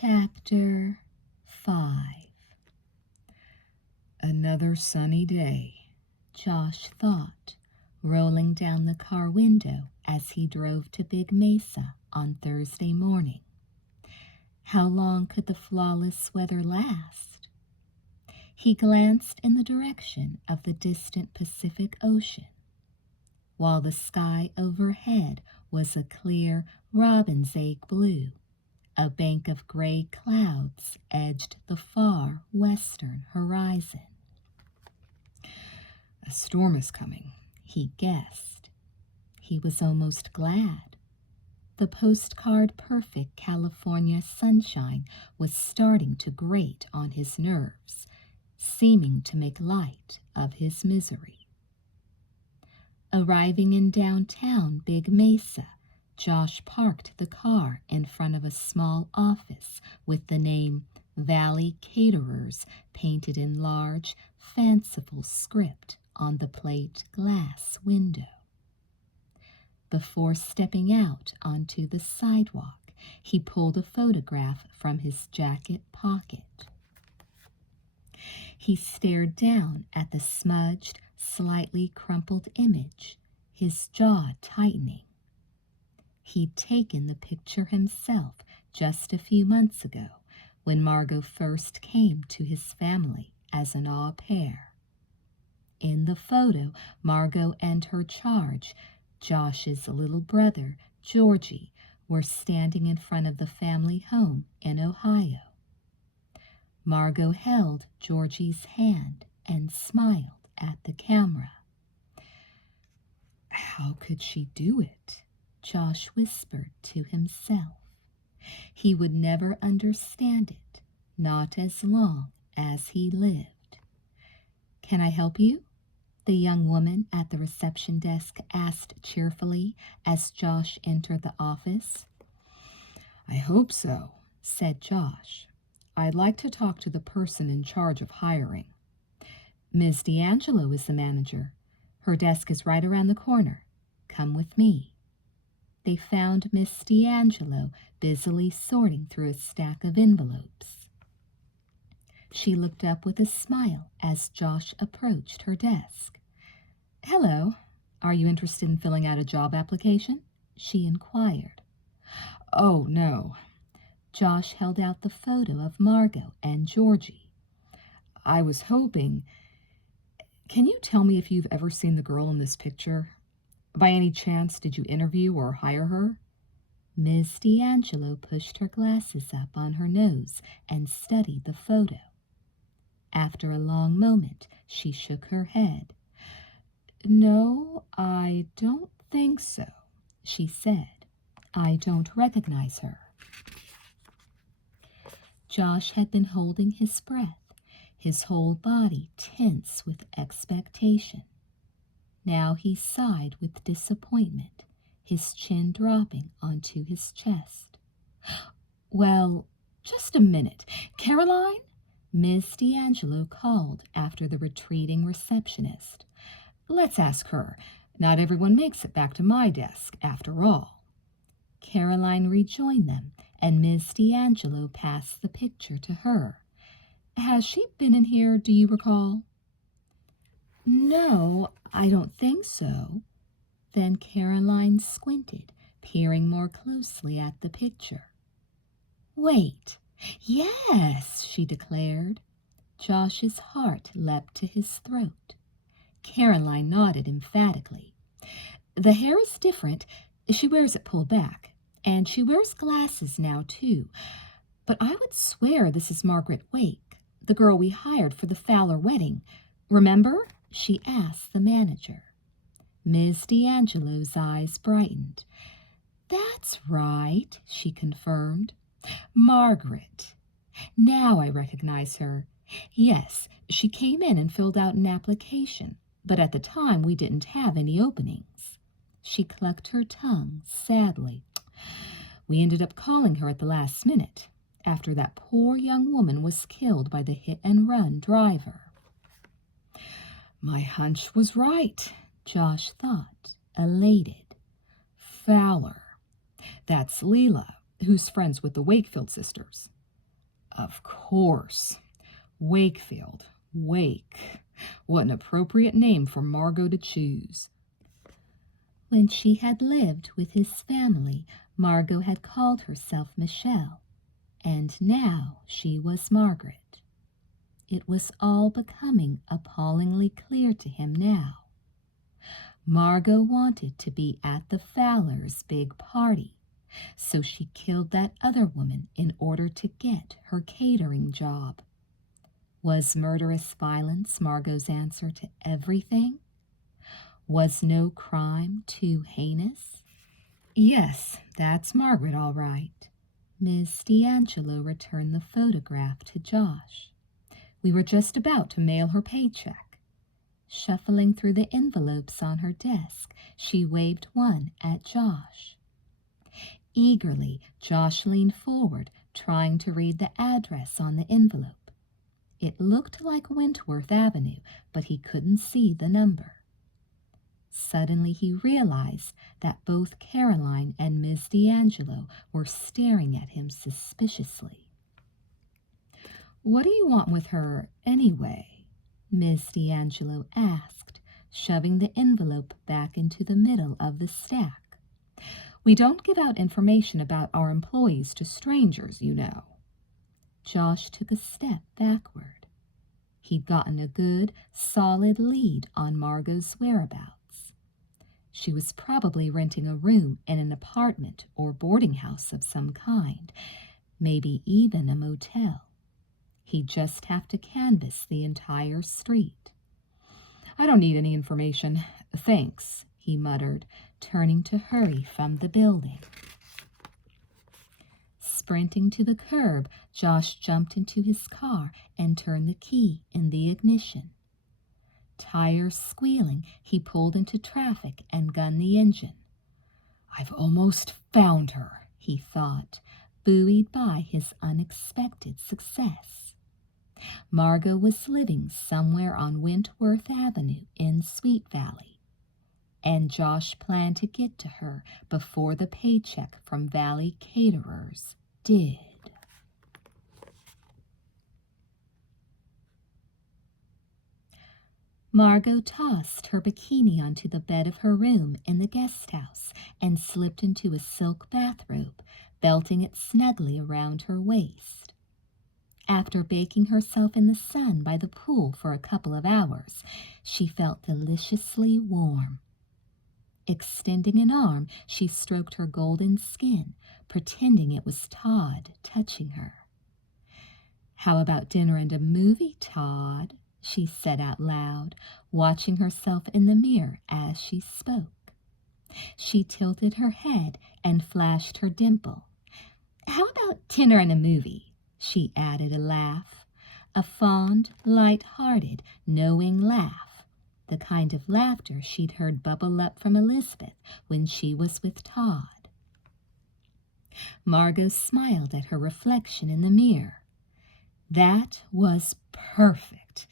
Chapter 5. Another sunny day, Josh thought, rolling down the car window as he drove to Big Mesa on Thursday morning. How long could the flawless weather last? He glanced in the direction of the distant Pacific Ocean. While the sky overhead was a clear robin's egg blue, a bank of gray clouds edged the far western horizon. A storm is coming, he guessed. He was almost glad. The postcard-perfect California sunshine was starting to grate on his nerves, seeming to make light of his misery. Arriving in downtown Big Mesa, Josh parked the car in front of a small office with the name Valley Caterers painted in large, fanciful script on the plate glass window. Before stepping out onto the sidewalk, he pulled a photograph from his jacket pocket. He stared down at the smudged, slightly crumpled image, his jaw tightening. He'd taken the picture himself just a few months ago when Margo first came to his family as an au pair. In the photo, Margo and her charge, Josh's little brother, Georgie, were standing in front of the family home in Ohio. Margo held Georgie's hand and smiled at the camera. How could she do it? Josh whispered to himself. He would never understand it, not as long as he lived. Can I help you? The young woman at the reception desk asked cheerfully as Josh entered the office. I hope so, said Josh. I'd like to talk to the person in charge of hiring. Ms. D'Angelo is the manager. Her desk is right around the corner. Come with me. They found Miss D'Angelo busily sorting through a stack of envelopes. She looked up with a smile as Josh approached her desk. Hello, are you interested in filling out a job application? She inquired. Oh, no. Josh held out the photo of Margo and Georgie. I was hoping... Can you tell me if you've ever seen the girl in this picture? By any chance, did you interview or hire her? Ms. D'Angelo pushed her glasses up on her nose and studied the photo. After a long moment, she shook her head. No, I don't think so, she said. I don't recognize her. Josh had been holding his breath, his whole body tense with expectation. Now he sighed with disappointment, his chin dropping onto his chest. Well, just a minute. Caroline? Miss D'Angelo called after the retreating receptionist. Let's ask her. Not everyone makes it back to my desk, after all. Caroline rejoined them, and Miss D'Angelo passed the picture to her. Has she been in here, do you recall? No, I don't think so. Then Caroline squinted, peering more closely at the picture. Wait, yes, she declared. Josh's heart leapt to his throat. Caroline nodded emphatically. The hair is different. She wears it pulled back, and she wears glasses now, too. But I would swear this is Margaret Wake, the girl we hired for the Fowler wedding. Remember? She asked the manager. Ms. D'Angelo's eyes brightened. That's right, she confirmed. Margaret. Now I recognize her. Yes, she came in and filled out an application, but at the time we didn't have any openings. She clucked her tongue sadly. We ended up calling her at the last minute, after that poor young woman was killed by the hit-and-run driver. My hunch was right, Josh thought, elated. Fowler. That's Leela, who's friends with the Wakefield sisters. Of course. Wakefield. Wake. What an appropriate name for Margo to choose. When she had lived with his family, Margo had called herself Michelle, and now she was Margaret. It was all becoming appallingly clear to him now. Margo wanted to be at the Fowlers' big party, so she killed that other woman in order to get her catering job. Was murderous violence Margo's answer to everything? Was no crime too heinous? Yes, that's Margaret, all right. Miss D'Angelo returned the photograph to Josh. We were just about to mail her paycheck. Shuffling through the envelopes on her desk, she waved one at Josh. Eagerly, Josh leaned forward, trying to read the address on the envelope. It looked like Wentworth Avenue, but he couldn't see the number. Suddenly he realized that both Caroline and Miss D'Angelo were staring at him suspiciously. "What do you want with her, anyway?" Miss D'Angelo asked, shoving the envelope back into the middle of the stack. "We don't give out information about our employees to strangers, you know." Josh took a step backward. He'd gotten a good, solid lead on Margo's whereabouts. She was probably renting a room in an apartment or boarding house of some kind, maybe even a motel. He'd just have to canvass the entire street. "I don't need any information, thanks," he muttered, turning to hurry from the building. Sprinting to the curb, Josh jumped into his car and turned the key in the ignition. Tires squealing, he pulled into traffic and gunned the engine. "I've almost found her," he thought, buoyed by his unexpected success. Margo was living somewhere on Wentworth Avenue in Sweet Valley, and Josh planned to get to her before the paycheck from Valley Caterers did. Margo tossed her bikini onto the bed of her room in the guest house and slipped into a silk bathrobe, belting it snugly around her waist. After baking herself in the sun by the pool for a couple of hours, she felt deliciously warm. Extending an arm, she stroked her golden skin, pretending it was Todd touching her. "How about dinner and a movie, Todd?" she said out loud, watching herself in the mirror as she spoke. She tilted her head and flashed her dimple. "How about dinner and a movie?" she added a laugh, a fond, light-hearted, knowing laugh, the kind of laughter she'd heard bubble up from Elizabeth when she was with Todd. Margo smiled at her reflection in the mirror. "That was perfect.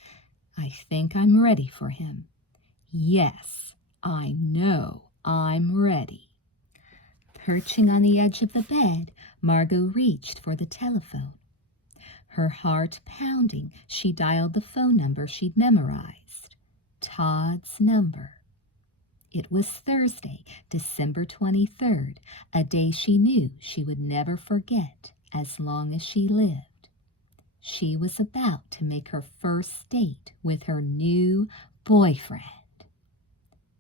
I think I'm ready for him. Yes, I know I'm ready." Perching on the edge of the bed, Margo reached for the telephone. Her heart pounding, she dialed the phone number she'd memorized. Todd's number. It was Thursday, December 23rd, a day she knew she would never forget as long as she lived. She was about to make her first date with her new boyfriend.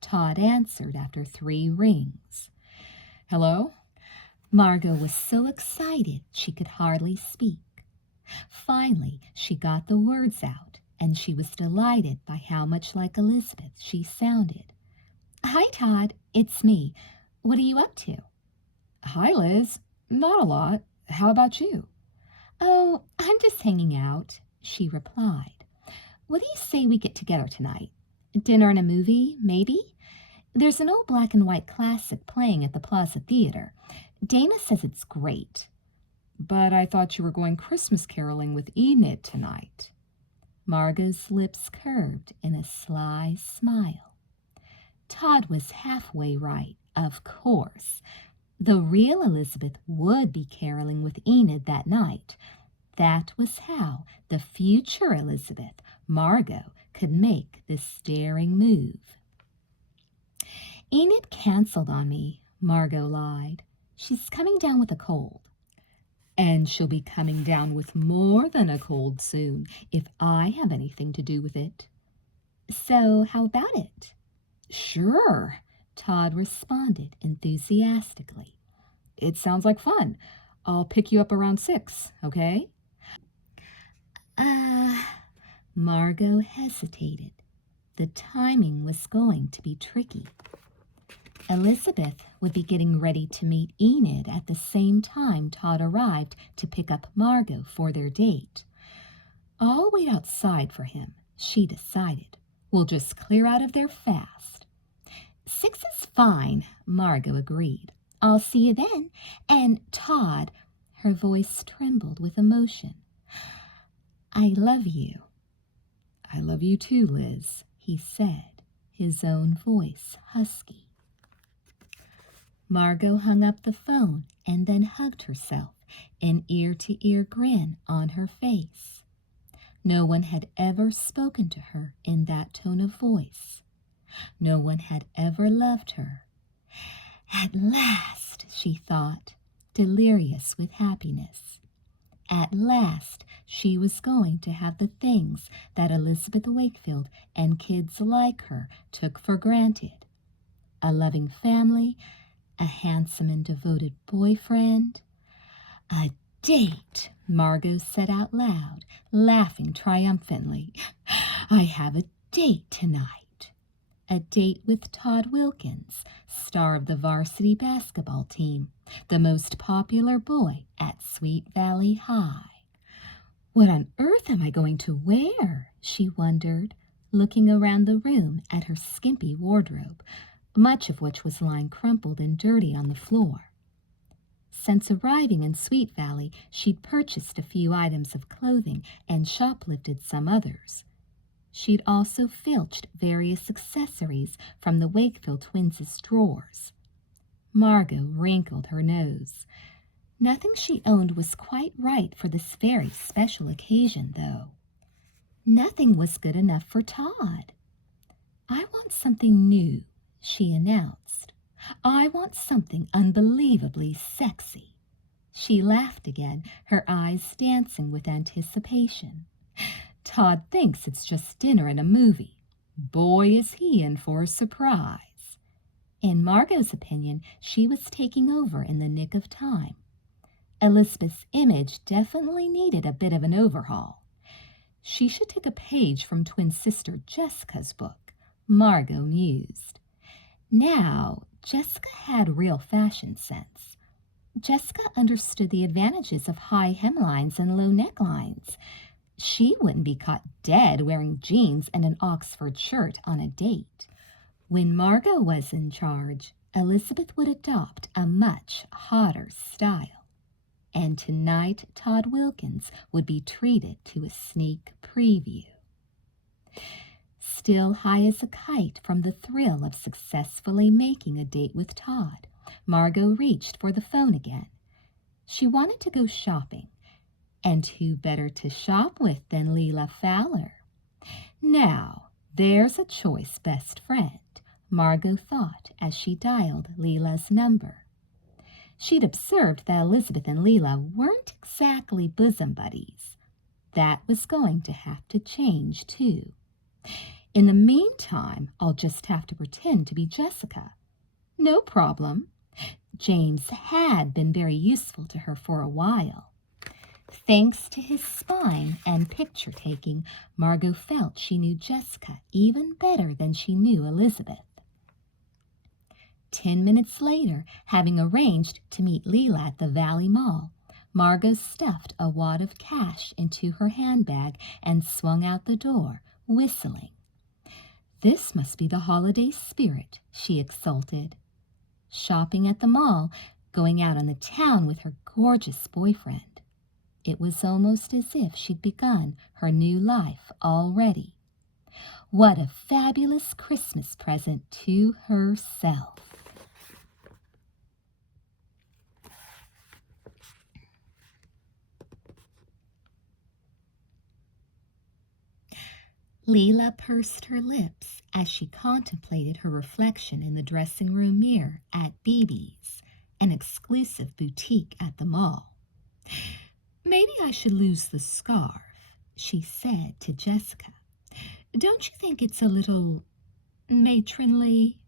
Todd answered after 3 rings. "Hello?" Margo was so excited she could hardly speak. Finally, she got the words out, and she was delighted by how much like Elizabeth she sounded. "Hi, Todd. It's me. What are you up to?" "Hi, Liz. Not a lot. How about you?" "Oh, I'm just hanging out," she replied. "What do you say we get together tonight? Dinner and a movie, maybe? There's an old black and white classic playing at the Plaza Theater. Dana says it's great." "But I thought you were going Christmas caroling with Enid tonight." Margo's lips curved in a sly smile. Todd was halfway right, of course. The real Elizabeth would be caroling with Enid that night. That was how the future Elizabeth, Margo, could make this daring move. Enid canceled on me, Margo lied. She's coming down with a cold. And she'll be coming down with more than a cold soon, if I have anything to do with it. So how about it? Sure, Todd responded enthusiastically. It sounds like fun. I'll pick you up around 6, okay? Margo hesitated. The timing was going to be tricky. Elizabeth would be getting ready to meet Enid at the same time Todd arrived to pick up Margo for their date. I'll wait outside for him, she decided. We'll just clear out of there fast. 6 is fine, Margo agreed. I'll see you then. And Todd, her voice trembled with emotion. I love you. I love you too, Liz, he said, his own voice husky. Margo hung up the phone and then hugged herself, an ear-to-ear grin on her face. No one had ever spoken to her in that tone of voice. No one had ever loved her. At last, she thought, delirious with happiness. At last, she was going to have the things that Elizabeth Wakefield and kids like her took for granted. A loving family, a handsome and devoted boyfriend. A date, Margo said out loud, laughing triumphantly. I have a date tonight. A date with Todd Wilkins, star of the varsity basketball team, the most popular boy at Sweet Valley High. What on earth am I going to wear? She wondered, looking around the room at her skimpy wardrobe, much of which was lying crumpled and dirty on the floor. Since arriving in Sweet Valley, she'd purchased a few items of clothing and shoplifted some others. She'd also filched various accessories from the Wakefield twins' drawers. Margo wrinkled her nose. Nothing she owned was quite right for this very special occasion, though. Nothing was good enough for Todd. I want something new, she announced. I want something unbelievably sexy. She laughed again, her eyes dancing with anticipation. Todd thinks it's just dinner and a movie. Boy, is he in for a surprise. In Margo's opinion, she was taking over in the nick of time. Elizabeth's image definitely needed a bit of an overhaul. She should take a page from twin sister Jessica's book, Margo mused. Now, Jessica had real fashion sense. Jessica understood the advantages of high hemlines and low necklines. She wouldn't be caught dead wearing jeans and an Oxford shirt on a date. When Margo was in charge, Elizabeth would adopt a much hotter style. And tonight Todd Wilkins would be treated to a sneak preview. Still high as a kite from the thrill of successfully making a date with Todd, Margo reached for the phone again. She wanted to go shopping, and who better to shop with than Leila Fowler? Now, there's a choice best friend, Margo thought as she dialed Leila's number. She'd observed that Elizabeth and Leila weren't exactly bosom buddies. That was going to have to change, too. In the meantime, I'll just have to pretend to be Jessica. No problem. James had been very useful to her for a while. Thanks to his spine and picture-taking, Margo felt she knew Jessica even better than she knew Elizabeth. 10 minutes later, having arranged to meet Leila at the Valley Mall, Margo stuffed a wad of cash into her handbag and swung out the door, whistling. This must be the holiday spirit, she exulted. Shopping at the mall, going out on the town with her gorgeous boyfriend. It was almost as if she'd begun her new life already. What a fabulous Christmas present to herself. Leela pursed her lips as she contemplated her reflection in the dressing room mirror at BB's, an exclusive boutique at the mall. "Maybe I should lose the scarf," she said to Jessica. "Don't you think it's a little matronly?"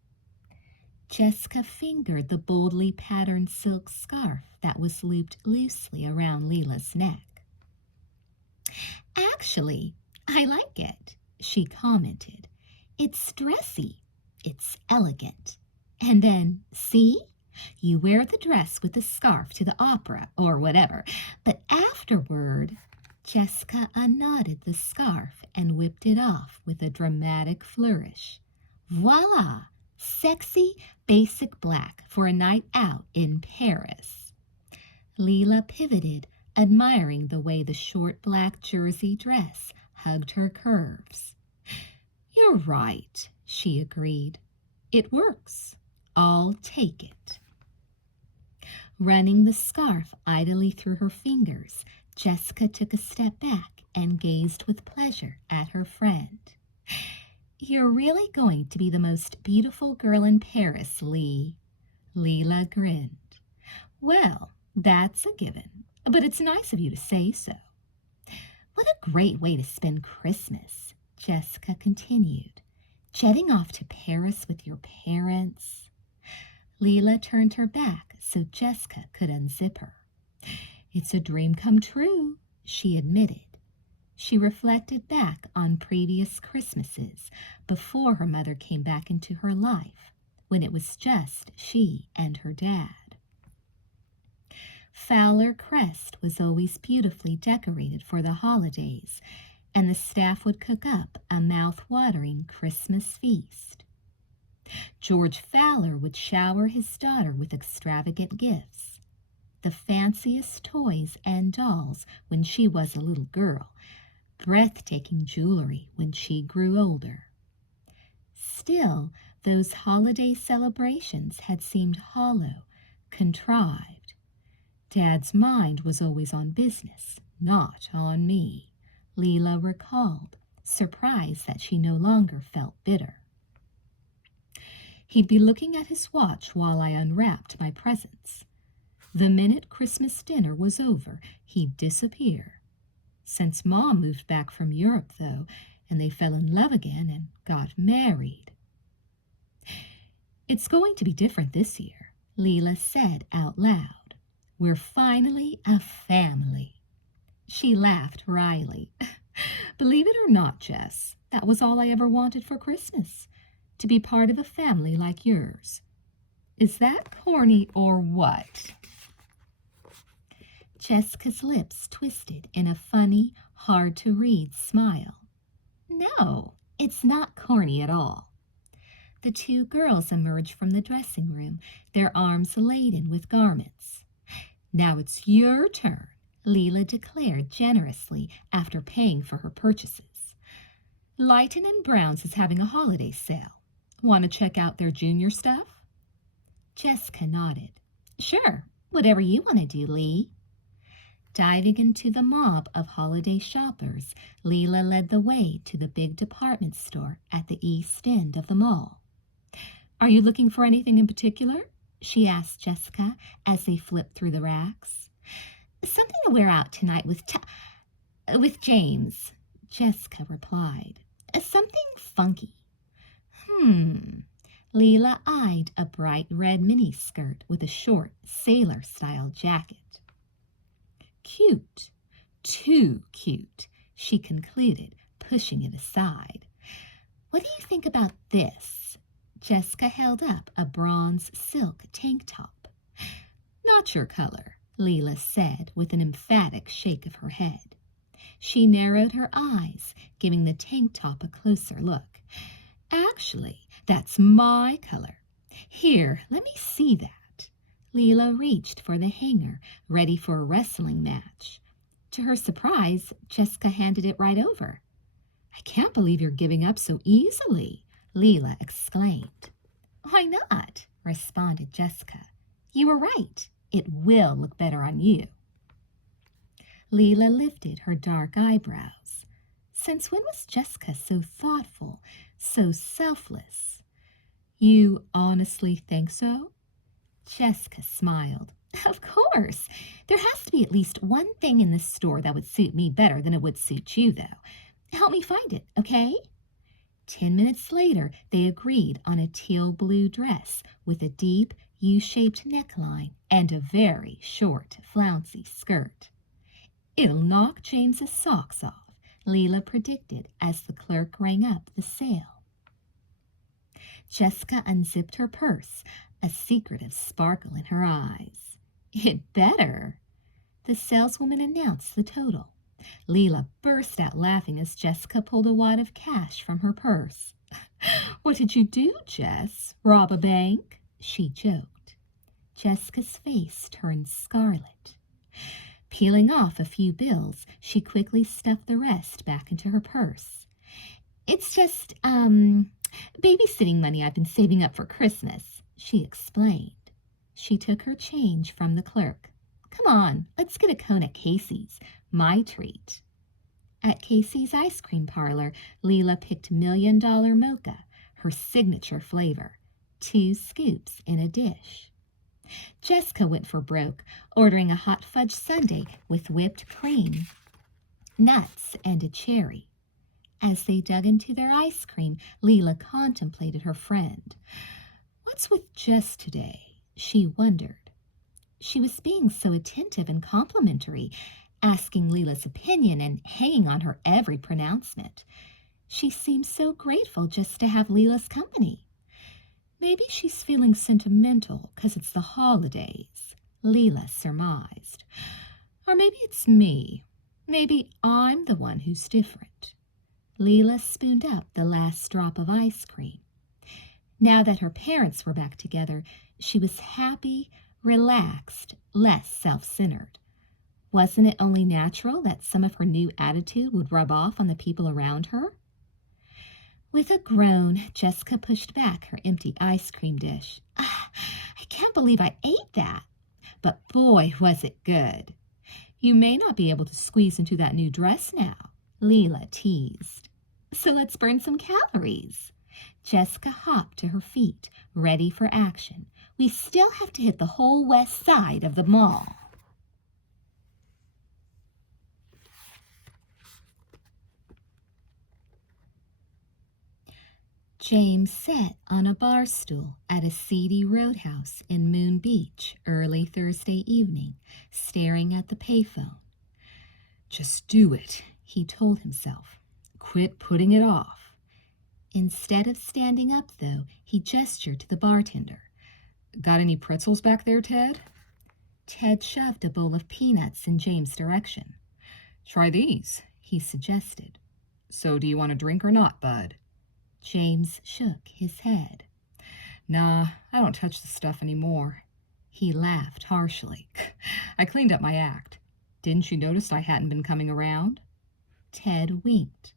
Jessica fingered the boldly patterned silk scarf that was looped loosely around Leela's neck. "Actually, I like it," she commented. "It's dressy. It's elegant. And then, see? You wear the dress with the scarf to the opera or whatever, but afterward—" Jessica unknotted the scarf and whipped it off with a dramatic flourish. "Voila! Sexy, basic black for a night out in Paris." Leela pivoted, admiring the way the short black jersey dress hugged her curves. "You're right," she agreed. "It works. I'll take it." Running the scarf idly through her fingers, Jessica took a step back and gazed with pleasure at her friend. "You're really going to be the most beautiful girl in Paris, Lee." Leela grinned. "Well, that's a given, but it's nice of you to say so." "What a great way to spend Christmas," Jessica continued. "Jetting off to Paris with your parents." Leela turned her back so Jessica could unzip her. "It's a dream come true," she admitted. She reflected back on previous Christmases before her mother came back into her life, when it was just she and her dad. Fowler Crest was always beautifully decorated for the holidays, and the staff would cook up a mouth-watering Christmas feast. George Fowler would shower his daughter with extravagant gifts, the fanciest toys and dolls when she was a little girl, breathtaking jewelry when she grew older. Still, those holiday celebrations had seemed hollow, contrived. Dad's mind was always on business, not on me, Leela recalled, surprised that she no longer felt bitter. He'd be looking at his watch while I unwrapped my presents. The minute Christmas dinner was over, he'd disappear. Since Mom moved back from Europe, though, and they fell in love again and got married. "It's going to be different this year," Leela said out loud. "We're finally a family." She laughed wryly. "Believe it or not, Jess, that was all I ever wanted for Christmas, to be part of a family like yours. Is that corny or what?" Jessica's lips twisted in a funny, hard-to-read smile. "No, it's not corny at all." The two girls emerged from the dressing room, their arms laden with garments. "Now it's your turn," Leela declared generously after paying for her purchases. "Lighton and Brown's is having a holiday sale. Want to check out their junior stuff?" Jessica nodded. "Sure, whatever you want to do, Lee." Diving into the mob of holiday shoppers, Leela led the way to the big department store at the east end of the mall. "Are you looking for anything in particular?" she asked Jessica as they flipped through the racks. "Something to wear out tonight with James," Jessica replied. "Something funky." Leela eyed a bright red miniskirt with a short sailor-style jacket. "Cute. Too cute," she concluded, pushing it aside. "What do you think about this?" Jessica held up a bronze silk tank top. "Not your color," Leela said with an emphatic shake of her head. She narrowed her eyes, giving the tank top a closer look. "Actually, that's my color. Here, let me see that." Leela reached for the hanger, ready for a wrestling match. To her surprise, Jessica handed it right over. "I can't believe you're giving up so easily," Leela exclaimed. "Why not?" responded Jessica. "You were right. It will look better on you." Leela lifted her dark eyebrows. Since when was Jessica so thoughtful, so selfless? You honestly think so? Jessica smiled. Of course. There has to be at least one thing in this store that would suit me better than it would suit you, though. Help me find it, okay? 10 minutes later, they agreed on a teal blue dress with a deep U-shaped neckline and a very short, flouncy skirt. It'll knock James's socks off, Leela predicted as the clerk rang up the sale. Jessica unzipped her purse, a secretive sparkle in her eyes. It better. The saleswoman announced the total. Leela burst out laughing as Jessica pulled a wad of cash from her purse. What did you do, Jess? Rob a bank? She joked. Jessica's face turned scarlet. Peeling off a few bills, she quickly stuffed the rest back into her purse. It's just, babysitting money I've been saving up for Christmas, she explained. She took her change from the clerk. Come on, let's get a cone at Casey's. My treat. At Casey's ice cream parlor, Leela picked $1 Million Mocha, her signature flavor, 2 scoops in a dish. Jessica went for broke, ordering a hot fudge sundae with whipped cream, nuts, and a cherry. As they dug into their ice cream, Leela contemplated her friend. What's with Jess today? She wondered. She was being so attentive and complimentary, asking Leela's opinion and hanging on her every pronouncement. She seemed so grateful just to have Leela's company. Maybe she's feeling sentimental because it's the holidays, Leela surmised. Or maybe it's me. Maybe I'm the one who's different. Leela spooned up the last drop of ice cream. Now that her parents were back together, she was happy, relaxed, less self-centered. Wasn't it only natural that some of her new attitude would rub off on the people around her? With a groan, Jessica pushed back her empty ice cream dish. I can't believe I ate that. But boy, was it good. You may not be able to squeeze into that new dress now, Leela teased. So let's burn some calories. Jessica hopped to her feet, ready for action. We still have to hit the whole west side of the mall. James sat on a bar stool at a seedy roadhouse in Moon Beach early Thursday evening, staring at the payphone. Just do it, he told himself. Quit putting it off. Instead of standing up, though, he gestured to the bartender. Got any pretzels back there, Ted? Ted shoved a bowl of peanuts in James' direction. Try these, he suggested. So do you want a drink or not, bud? James shook his head. Nah, I don't touch the stuff anymore. He laughed harshly. I cleaned up my act. Didn't you notice I hadn't been coming around? Ted winked.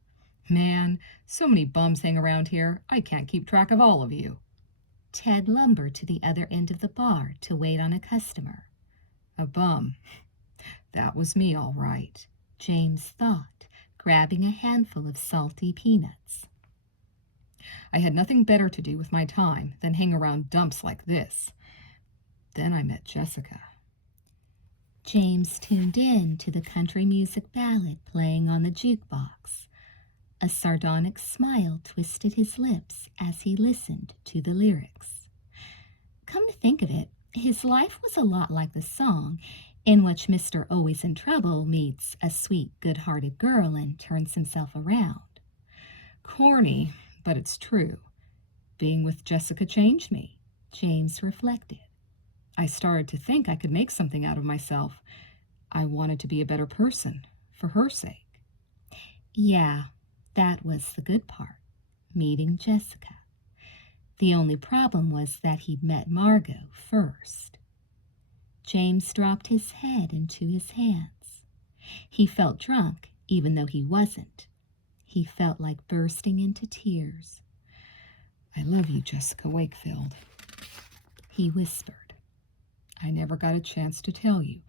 Man, so many bums hang around here, I can't keep track of all of you. Ted lumbered to the other end of the bar to wait on a customer. A bum. That was me, all right, James thought, grabbing a handful of salty peanuts. I had nothing better to do with my time than hang around dumps like this. Then I met Jessica. James tuned in to the country music ballad playing on the jukebox. A sardonic smile twisted his lips as he listened to the lyrics. Come to think of it, his life was a lot like the song, in which Mr. Always in Trouble meets a sweet, good-hearted girl and turns himself around. Corny, but it's true. Being with Jessica changed me, James reflected. I started to think I could make something out of myself. I wanted to be a better person, for her sake. Yeah, that was the good part, meeting Jessica. The only problem was that he'd met Margo first. James dropped his head into his hands. He felt drunk, even though he wasn't. He felt like bursting into tears. I love you, Jessica Wakefield, he whispered. I never got a chance to tell you,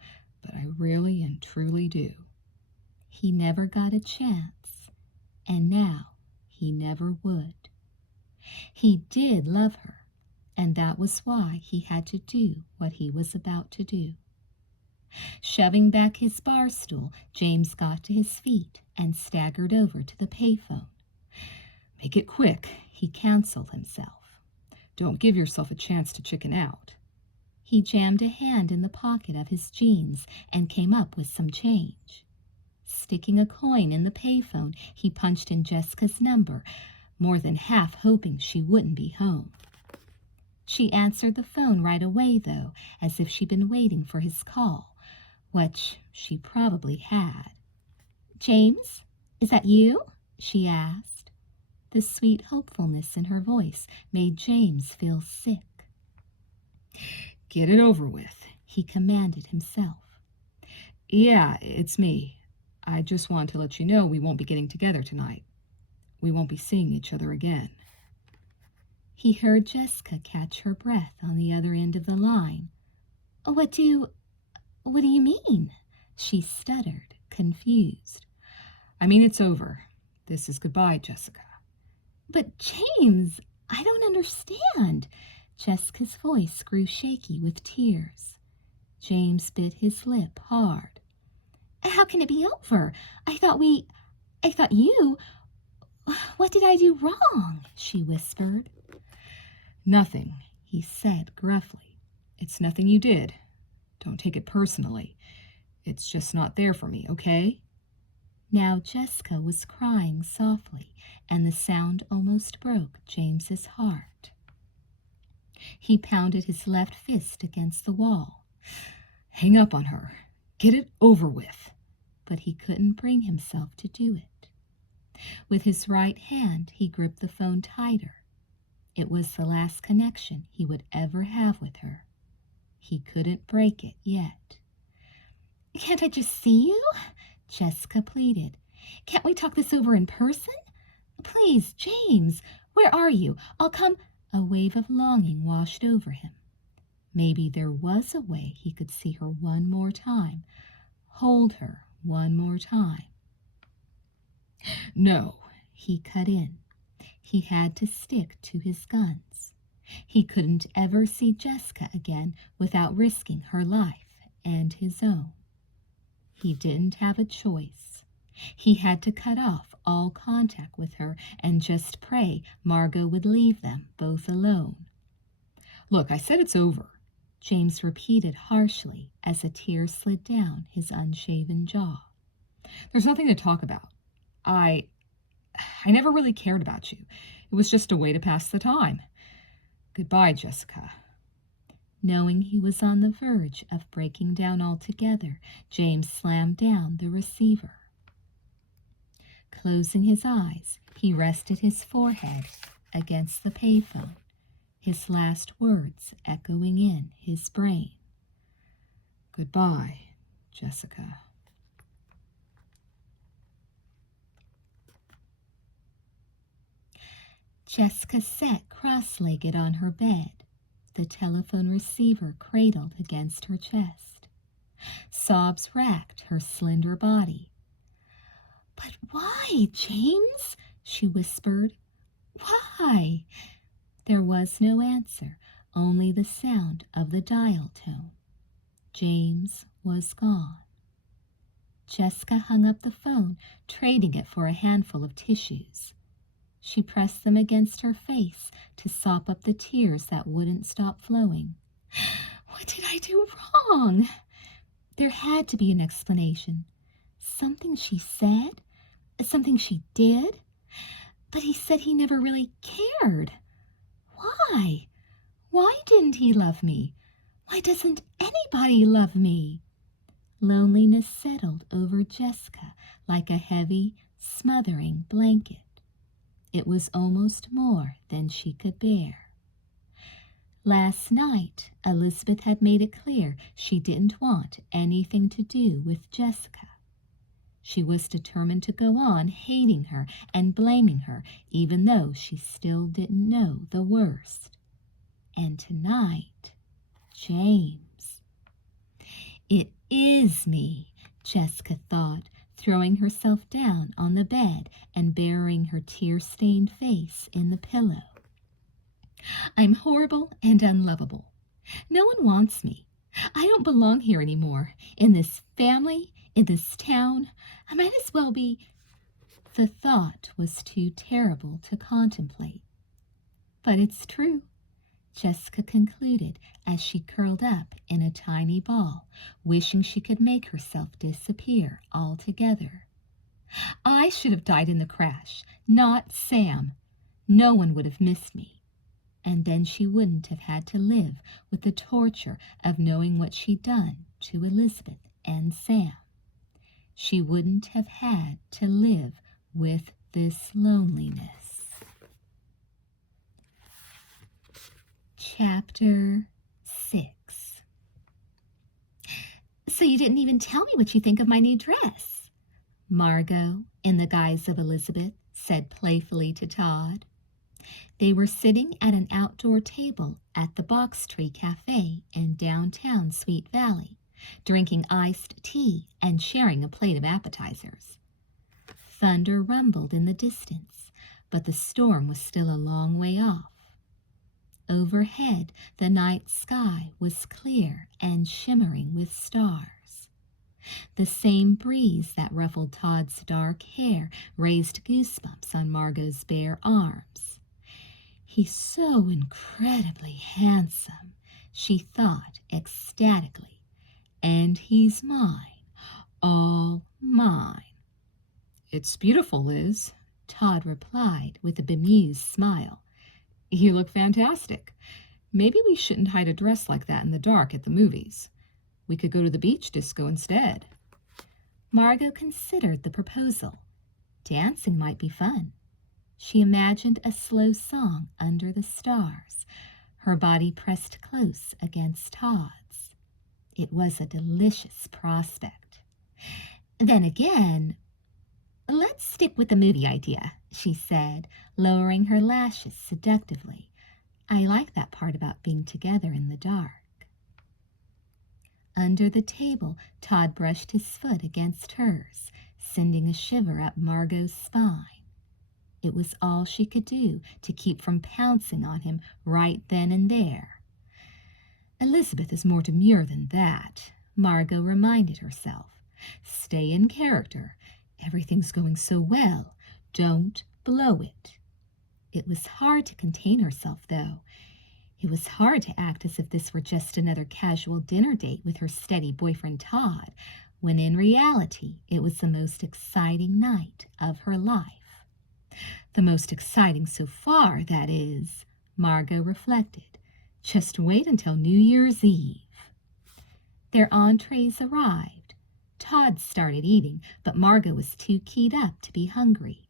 but I really and truly do. He never got a chance. and now he never would. He did love her, and that was why he had to do what he was about to do. Shoving back his bar stool, James got to his feet and staggered over to the payphone. "Make it quick," he counseled himself. "Don't give yourself a chance to chicken out." He jammed a hand in the pocket of his jeans and came up with some change. Sticking a coin in the payphone, he punched in Jessica's number, more than half hoping she wouldn't be home. She answered the phone right away, though, as if she'd been waiting for his call, which she probably had. "James, is that you?" she asked. The sweet hopefulness in her voice made James feel sick. "Get it over with," he commanded himself. "Yeah, it's me. I just want to let you know we won't be getting together tonight. We won't be seeing each other again." He heard Jessica catch her breath on the other end of the line. What do you mean?" she stuttered, confused. "I mean, it's over. This is goodbye, Jessica." "But James, I don't understand." Jessica's voice grew shaky with tears. James bit his lip hard. "How can it be over? I thought you... What did I do wrong?" she whispered. "Nothing," he said gruffly. "It's nothing you did. Don't take it personally. It's just not there for me, okay?" Now Jessica was crying softly, and the sound almost broke James's heart. He pounded his left fist against the wall. "Hang up on her. Get it over with." But he couldn't bring himself to do it. With his right hand, he gripped the phone tighter. It was the last connection he would ever have with her. He couldn't break it yet. "Can't I just see you?" Jessica pleaded. "Can't we talk this over in person? Please, James, where are you? I'll come." A wave of longing washed over him. Maybe there was a way he could see her one more time, hold her one more time. "No," he cut in. He had to stick to his guns. He couldn't ever see Jessica again without risking her life and his own. He didn't have a choice. He had to cut off all contact with her and just pray Margo would leave them both alone. "Look, I said it's over," James repeated harshly as a tear slid down his unshaven jaw. "There's nothing to talk about. I never really cared about you. It was just a way to pass the time. Goodbye, Jessica." Knowing he was on the verge of breaking down altogether, James slammed down the receiver. Closing his eyes, he rested his forehead against the payphone, his last words echoing in his brain. "Goodbye, Jessica." Jessica sat cross-legged on her bed, the telephone receiver cradled against her chest. Sobs racked her slender body. "But why, James?" she whispered. "Why?" There was no answer, only the sound of the dial tone. James was gone. Jessica hung up the phone, trading it for a handful of tissues. She pressed them against her face to sop up the tears that wouldn't stop flowing. What did I do wrong? There had to be an explanation. Something she said, something she did. But he said he never really cared. Why? Why didn't he love me? Why doesn't anybody love me? Loneliness settled over Jessica like a heavy, smothering blanket. It was almost more than she could bear. Last night, Elizabeth had made it clear she didn't want anything to do with Jessica. She was determined to go on hating her and blaming her, even though she still didn't know the worst. And tonight, James. It is me, Jessica thought, throwing herself down on the bed and burying her tear-stained face in the pillow. I'm horrible and unlovable. No one wants me. I don't belong here anymore. In this family, in this town, I might as well be. The thought was too terrible to contemplate. But it's true, Jessica concluded as she curled up in a tiny ball, wishing she could make herself disappear altogether. I should have died in the crash, not Sam. No one would have missed me. And then she wouldn't have had to live with the torture of knowing what she'd done to Elizabeth and Sam. She wouldn't have had to live with this loneliness. Chapter 6. So you didn't even tell me what you think of my new dress, Margo, in the guise of Elizabeth, said playfully to Todd. They were sitting at an outdoor table at the Box Tree Cafe in downtown Sweet Valley, drinking iced tea and sharing a plate of appetizers. Thunder rumbled in the distance, but the storm was still a long way off. Overhead, the night sky was clear and shimmering with stars. The same breeze that ruffled Todd's dark hair raised goosebumps on Margo's bare arms. He's so incredibly handsome, she thought ecstatically, and he's mine, all mine. It's beautiful, Liz, Todd replied with a bemused smile. You look fantastic. Maybe we shouldn't hide a dress like that in the dark at the movies. We could go to the beach disco instead. Margo considered the proposal. Dancing might be fun. She imagined a slow song under the stars, her body pressed close against Todd's. It was a delicious prospect. Then again, let's stick with the movie idea, she said, lowering her lashes seductively. I like that part about being together in the dark. Under the table, Todd brushed his foot against hers, sending a shiver up Margo's spine. It was all she could do to keep from pouncing on him right then and there. Elizabeth is more demure than that, Margo reminded herself. Stay in character. Everything's going so well. Don't blow it. It was hard to contain herself, though. It was hard to act as if this were just another casual dinner date with her steady boyfriend Todd, when in reality it was the most exciting night of her life. The most exciting so far, that is, Margo reflected. Just wait until New Year's Eve. Their entrees arrived. Todd started eating, but Margo was too keyed up to be hungry.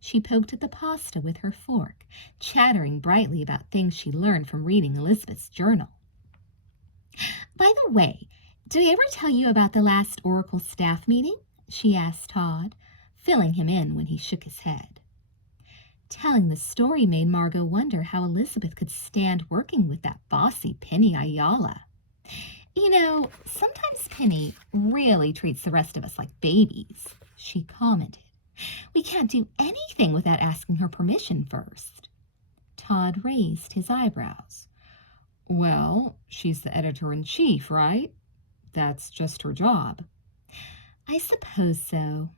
She poked at the pasta with her fork, chattering brightly about things she learned from reading Elizabeth's journal. By the way, did I ever tell you about the last Oracle staff meeting? She asked Todd, filling him in when he shook his head. Telling the story made Margo wonder how Elizabeth could stand working with that bossy Penny Ayala. You know, sometimes Penny really treats the rest of us like babies, she commented. We can't do anything without asking her permission first. Todd raised his eyebrows. Well, she's the editor-in-chief, right? That's just her job. I suppose so.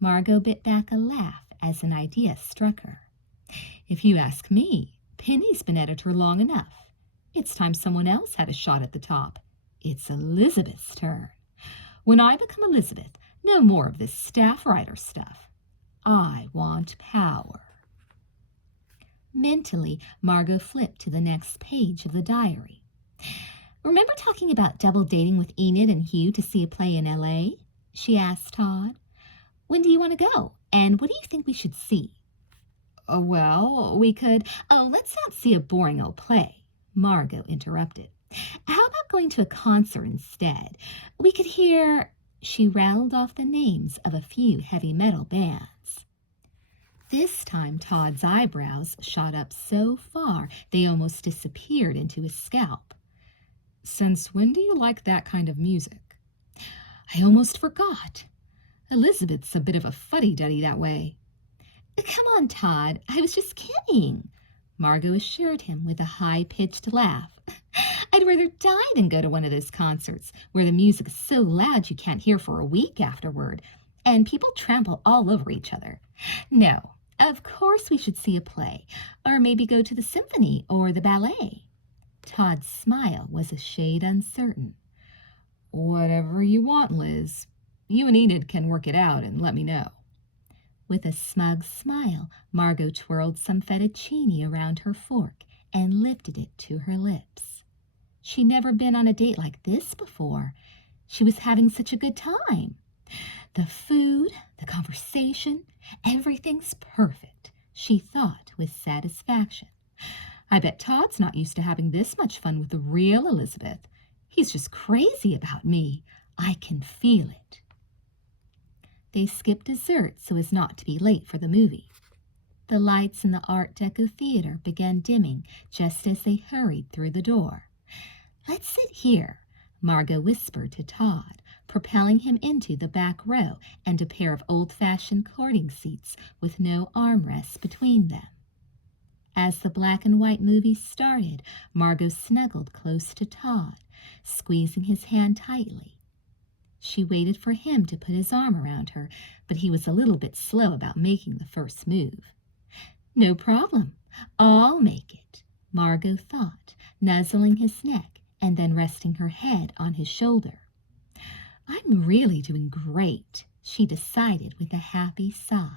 Margo bit back a laugh as an idea struck her. If you ask me, Penny's been editor long enough. It's time someone else had a shot at the top. It's Elizabeth's turn. When I become Elizabeth, no more of this staff writer stuff. I want power. Mentally, Margo flipped to the next page of the diary. Remember talking about double dating with Enid and Hugh to see a play in L.A.? She asked Todd. When do you want to go? And what do you think we should see? Well, we could... Oh, let's not see a boring old play, Margo interrupted. How about going to a concert instead? We could hear... She rattled off the names of a few heavy metal bands. This time Todd's eyebrows shot up so far they almost disappeared into his scalp. Since when do you like that kind of music? I almost forgot. Elizabeth's a bit of a fuddy-duddy that way. Come on, Todd, I was just kidding, Margo assured him with a high-pitched laugh. I'd rather die than go to one of those concerts where the music is so loud you can't hear for a week afterward, and people trample all over each other. No, of course we should see a play, or maybe go to the symphony or the ballet. Todd's smile was a shade uncertain. Whatever you want, Liz. You and Enid can work it out and let me know. With a smug smile, Margo twirled some fettuccine around her fork and lifted it to her lips. She'd never been on a date like this before. She was having such a good time. The food, the conversation, everything's perfect, she thought with satisfaction. I bet Todd's not used to having this much fun with the real Elizabeth. He's just crazy about me. I can feel it. They skipped dessert so as not to be late for the movie. The lights in the Art Deco theater began dimming just as they hurried through the door. Let's sit here, Margo whispered to Todd, propelling him into the back row and a pair of old-fashioned courting seats with no armrests between them. As the black and white movie started, Margo snuggled close to Todd, squeezing his hand tightly. She waited for him to put his arm around her, but he was a little bit slow about making the first move. No problem. I'll make it, Margo thought, nuzzling his neck and then resting her head on his shoulder. I'm really doing great, she decided with a happy sigh.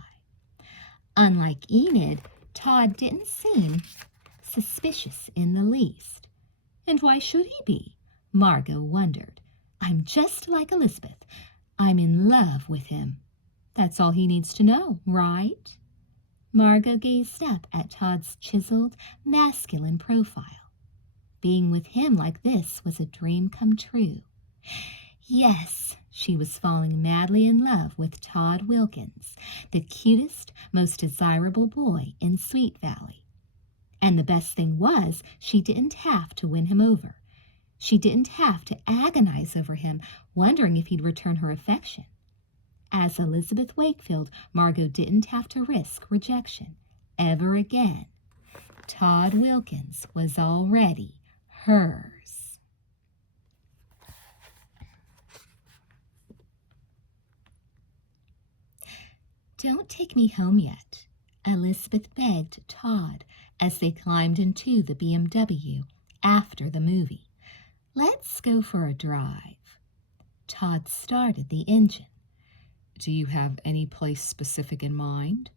Unlike Enid, Todd didn't seem suspicious in the least. And why should he be? Margo wondered. I'm just like Elizabeth. I'm in love with him. That's all he needs to know, right? Margo gazed up at Todd's chiseled, masculine profile. Being with him like this was a dream come true. Yes, she was falling madly in love with Todd Wilkins, the cutest, most desirable boy in Sweet Valley. And the best thing was, she didn't have to win him over. She didn't have to agonize over him, wondering if he'd return her affection. As Elizabeth Wakefield, Margo didn't have to risk rejection ever again. Todd Wilkins was already hers. Don't take me home yet, Elizabeth begged Todd as they climbed into the BMW after the movie. Let's go for a drive. Todd started the engine. Do you have any place specific in mind?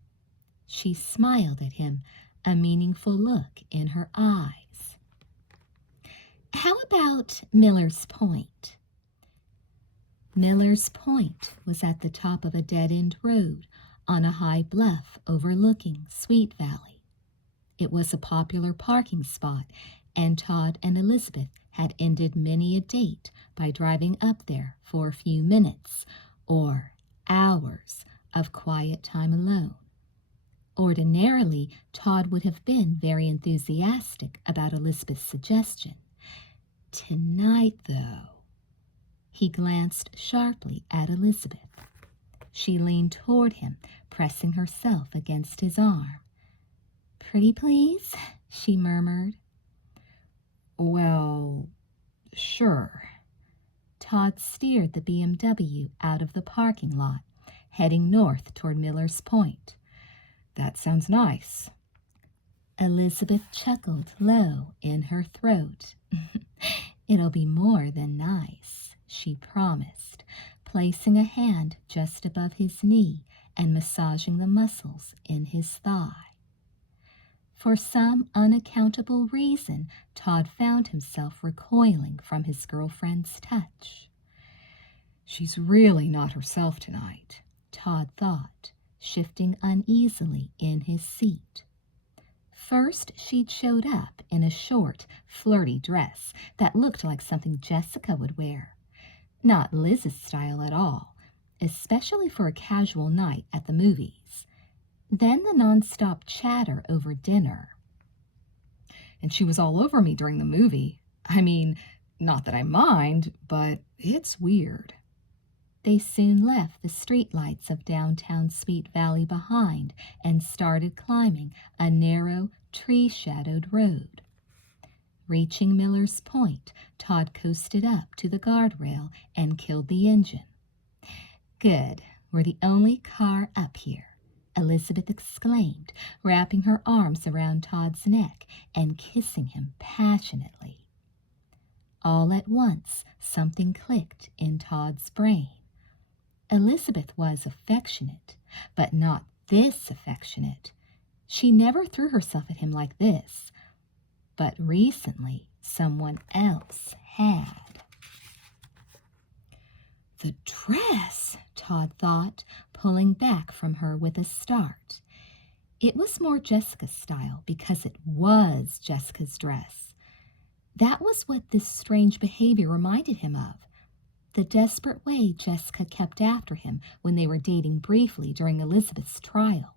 She smiled at him, a meaningful look in her eyes. How about Miller's Point? Miller's Point was at the top of a dead-end road on a high bluff overlooking Sweet Valley. It was a popular parking spot, and Todd and Elizabeth had ended many a date by driving up there for a few minutes or hours of quiet time alone. Ordinarily, Todd would have been very enthusiastic about Elizabeth's suggestion. Tonight, though, he glanced sharply at Elizabeth. She leaned toward him, pressing herself against his arm. Pretty please, she murmured. Well, sure. Todd steered the BMW out of the parking lot, heading north toward Miller's Point. That sounds nice. Elizabeth chuckled low in her throat. It'll be more than nice, she promised, placing a hand just above his knee and massaging the muscles in his thigh. For some unaccountable reason, Todd found himself recoiling from his girlfriend's touch. She's really not herself tonight, Todd thought, shifting uneasily in his seat. First, she'd showed up in a short, flirty dress that looked like something Jessica would wear. Not Liz's style at all, especially for a casual night at the movies. Then the nonstop chatter over dinner. And she was all over me during the movie. I mean, not that I mind, but it's weird. They soon left the streetlights of downtown Sweet Valley behind and started climbing a narrow, tree-shadowed road. Reaching Miller's Point, Todd coasted up to the guardrail and killed the engine. "Good, we're the only car up here," Elizabeth exclaimed, wrapping her arms around Todd's neck and kissing him passionately. All at once, something clicked in Todd's brain. Elizabeth was affectionate, but not this affectionate. She never threw herself at him like this. But recently, someone else had. "The dress," Todd thought, pulling back from her with a start. It was more Jessica's style because it was Jessica's dress. That was what this strange behavior reminded him of. The desperate way Jessica kept after him when they were dating briefly during Elizabeth's trial.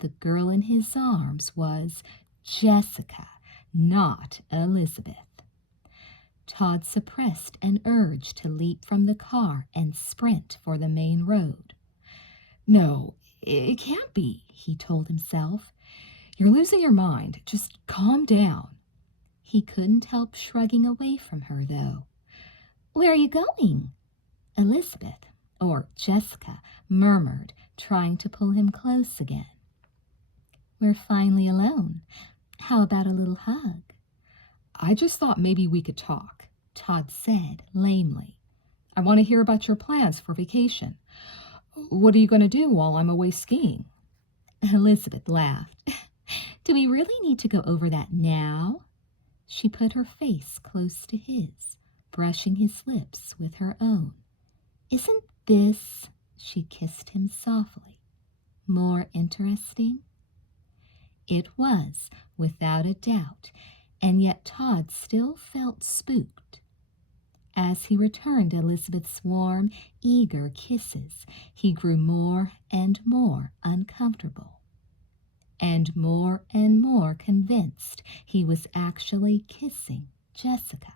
The girl in his arms was Jessica, not Elizabeth. Todd suppressed an urge to leap from the car and sprint for the main road. "No, it can't be," he told himself. "You're losing your mind. Just calm down." He couldn't help shrugging away from her, though. "Where are you going?" Elizabeth, or Jessica, murmured, trying to pull him close again. "We're finally alone. How about a little hug?" "I just thought maybe we could talk," Todd said lamely. "I want to hear about your plans for vacation. What are you going to do while I'm away skiing?" Elizabeth laughed. "Do we really need to go over that now?" She put her face close to his, brushing his lips with her own. "Isn't this," she kissed him softly, "more interesting?" It was, without a doubt, and yet Todd still felt spooked. As he returned Elizabeth's warm, eager kisses, he grew more and more uncomfortable, and more convinced he was actually kissing Jessica.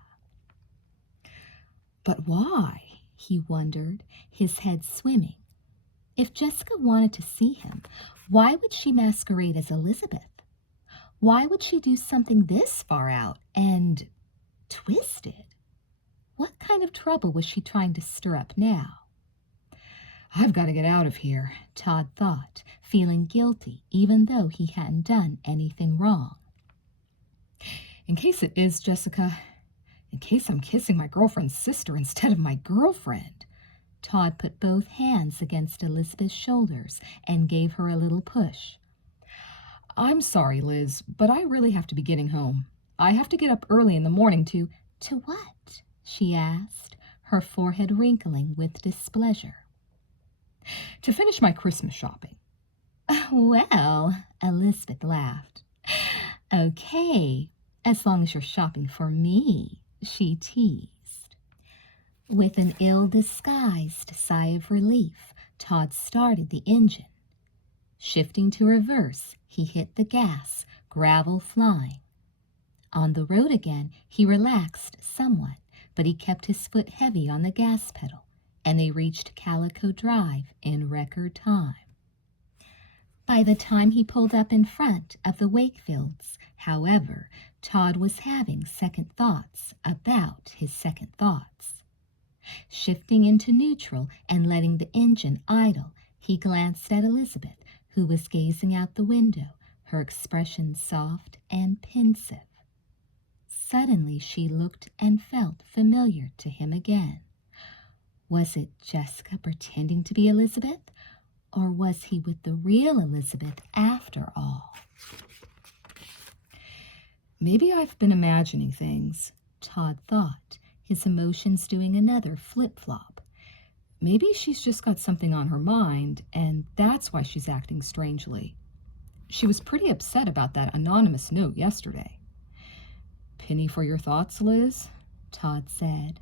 But why? He wondered, his head swimming. If Jessica wanted to see him, why would she masquerade as Elizabeth? Why would she do something this far out and twisted? What kind of trouble was she trying to stir up now? "I've got to get out of here," Todd thought, feeling guilty even though he hadn't done anything wrong. "In case it is Jessica, in case I'm kissing my girlfriend's sister instead of my girlfriend." Todd put both hands against Elizabeth's shoulders and gave her a little push. "I'm sorry, Liz, but I really have to be getting home. I have to get up early in the morning to—" "To what?" she asked, her forehead wrinkling with displeasure. "To finish my Christmas shopping." "Well," Elizabeth laughed. "Okay, as long as you're shopping for me," she teased. With an ill-disguised sigh of relief, Todd started the engine. Shifting to reverse, he hit the gas, gravel flying. On the road again, he relaxed somewhat, but he kept his foot heavy on the gas pedal, and they reached Calico Drive in record time. By the time he pulled up in front of the Wakefields, however, Todd was having second thoughts about his second thoughts. Shifting into neutral and letting the engine idle, he glanced at Elizabeth, who was gazing out the window, her expression soft and pensive. Suddenly she looked and felt familiar to him again. Was it Jessica pretending to be Elizabeth, or was he with the real Elizabeth after all? Maybe I've been imagining things, Todd thought, his emotions doing another flip-flop. Maybe she's just got something on her mind, and that's why she's acting strangely. She was pretty upset about that anonymous note yesterday. Penny for your thoughts, Liz? Todd said.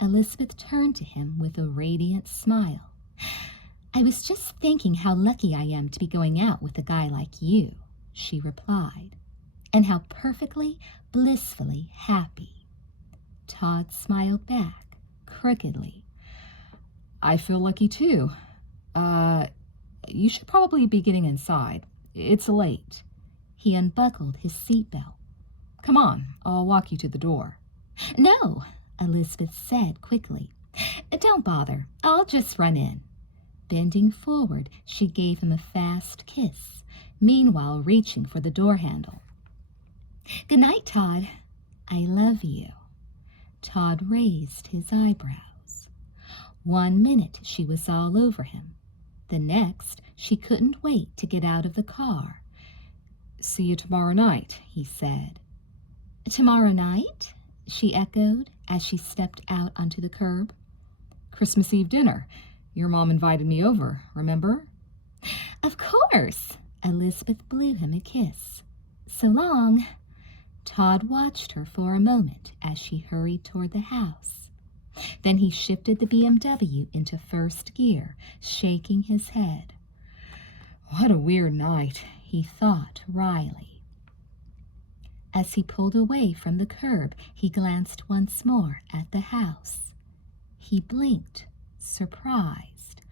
Elizabeth turned to him with a radiant smile. I was just thinking how lucky I am to be going out with a guy like you, she replied, and how perfectly, blissfully happy. Todd smiled back, crookedly. I feel lucky too. Uh, you should probably be getting inside. It's late. He unbuckled his seatbelt. Come on, I'll walk you to the door. No, Elizabeth said quickly. Don't bother. I'll just run in. Bending forward, she gave him a fast kiss, meanwhile reaching for the door handle. Good night, Todd. I love you. Todd raised his eyebrows. 1 minute she was all over him. The next, she couldn't wait to get out of the car. See you tomorrow night, he said. Tomorrow night? She echoed as she stepped out onto the curb. Christmas Eve dinner. Your mom invited me over, remember? Of course. Elizabeth blew him a kiss. So long. Todd watched her for a moment as she hurried toward the house. Then he shifted the BMW into first gear, shaking his head. What a weird night, he thought wryly. As he pulled away from the curb, he glanced once more at the house. He blinked, surprised.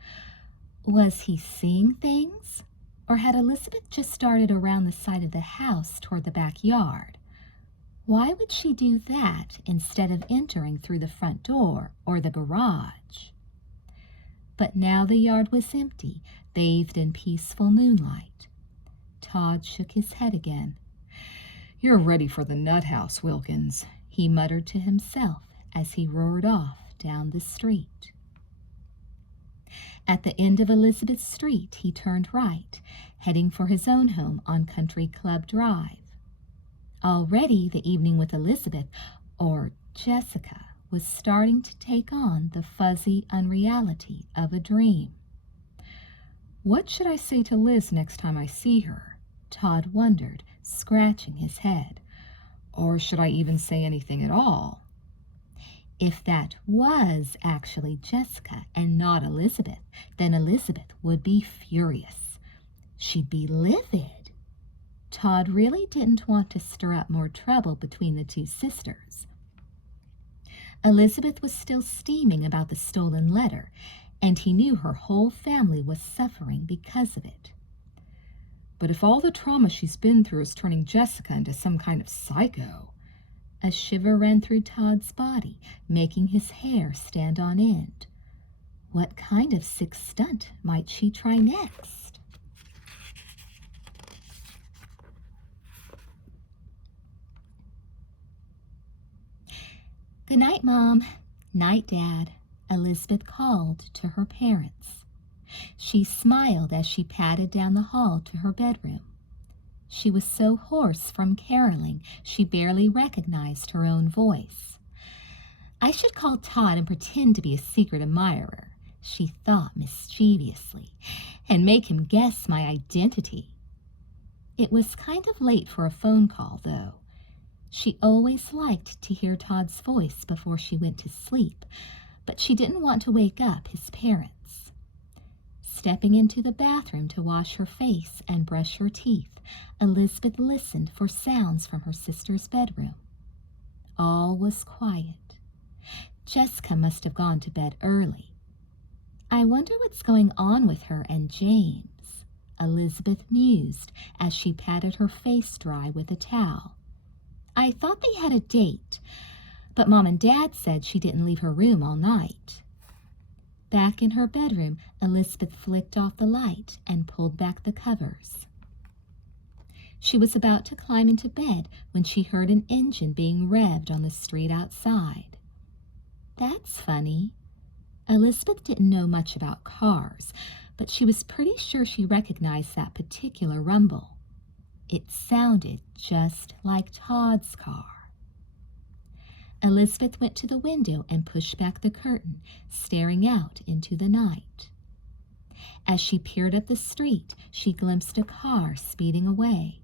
Was he seeing things? Or had Elizabeth just started around the side of the house toward the backyard? Why would she do that instead of entering through the front door or the garage? But now the yard was empty, bathed in peaceful moonlight. Todd shook his head again. You're ready for the nut house, Wilkins, he muttered to himself as he roared off down the street. At the end of Elizabeth Street, he turned right, heading for his own home on Country Club Drive. Already the evening with Elizabeth, or Jessica, was starting to take on the fuzzy unreality of a dream. What should I say to Liz next time I see her? Todd wondered, scratching his head. Or should I even say anything at all? If that was actually Jessica and not Elizabeth, then Elizabeth would be furious. She'd be livid. Todd really didn't want to stir up more trouble between the two sisters. Elizabeth was still steaming about the stolen letter, and he knew her whole family was suffering because of it. But if all the trauma she's been through is turning Jessica into some kind of psycho... A shiver ran through Todd's body, making his hair stand on end. What kind of sick stunt might she try next? Good night, Mom. Night, Dad, Elizabeth called to her parents. She smiled as she padded down the hall to her bedroom. She was so hoarse from caroling, she barely recognized her own voice. I should call Todd and pretend to be a secret admirer, she thought mischievously, and make him guess my identity. It was kind of late for a phone call, though. She always liked to hear Todd's voice before she went to sleep, but she didn't want to wake up his parents. Stepping into the bathroom to wash her face and brush her teeth, Elizabeth listened for sounds from her sister's bedroom. All was quiet. Jessica must have gone to bed early. I wonder what's going on with her and James, Elizabeth mused as she patted her face dry with a towel. I thought they had a date, but Mom and Dad said she didn't leave her room all night. Back in her bedroom, Elizabeth flicked off the light and pulled back the covers. She was about to climb into bed when she heard an engine being revved on the street outside. That's funny. Elizabeth didn't know much about cars, but she was pretty sure she recognized that particular rumble. It sounded just like Todd's car. Elizabeth went to the window and pushed back the curtain, staring out into the night. As she peered up the street, she glimpsed a car speeding away.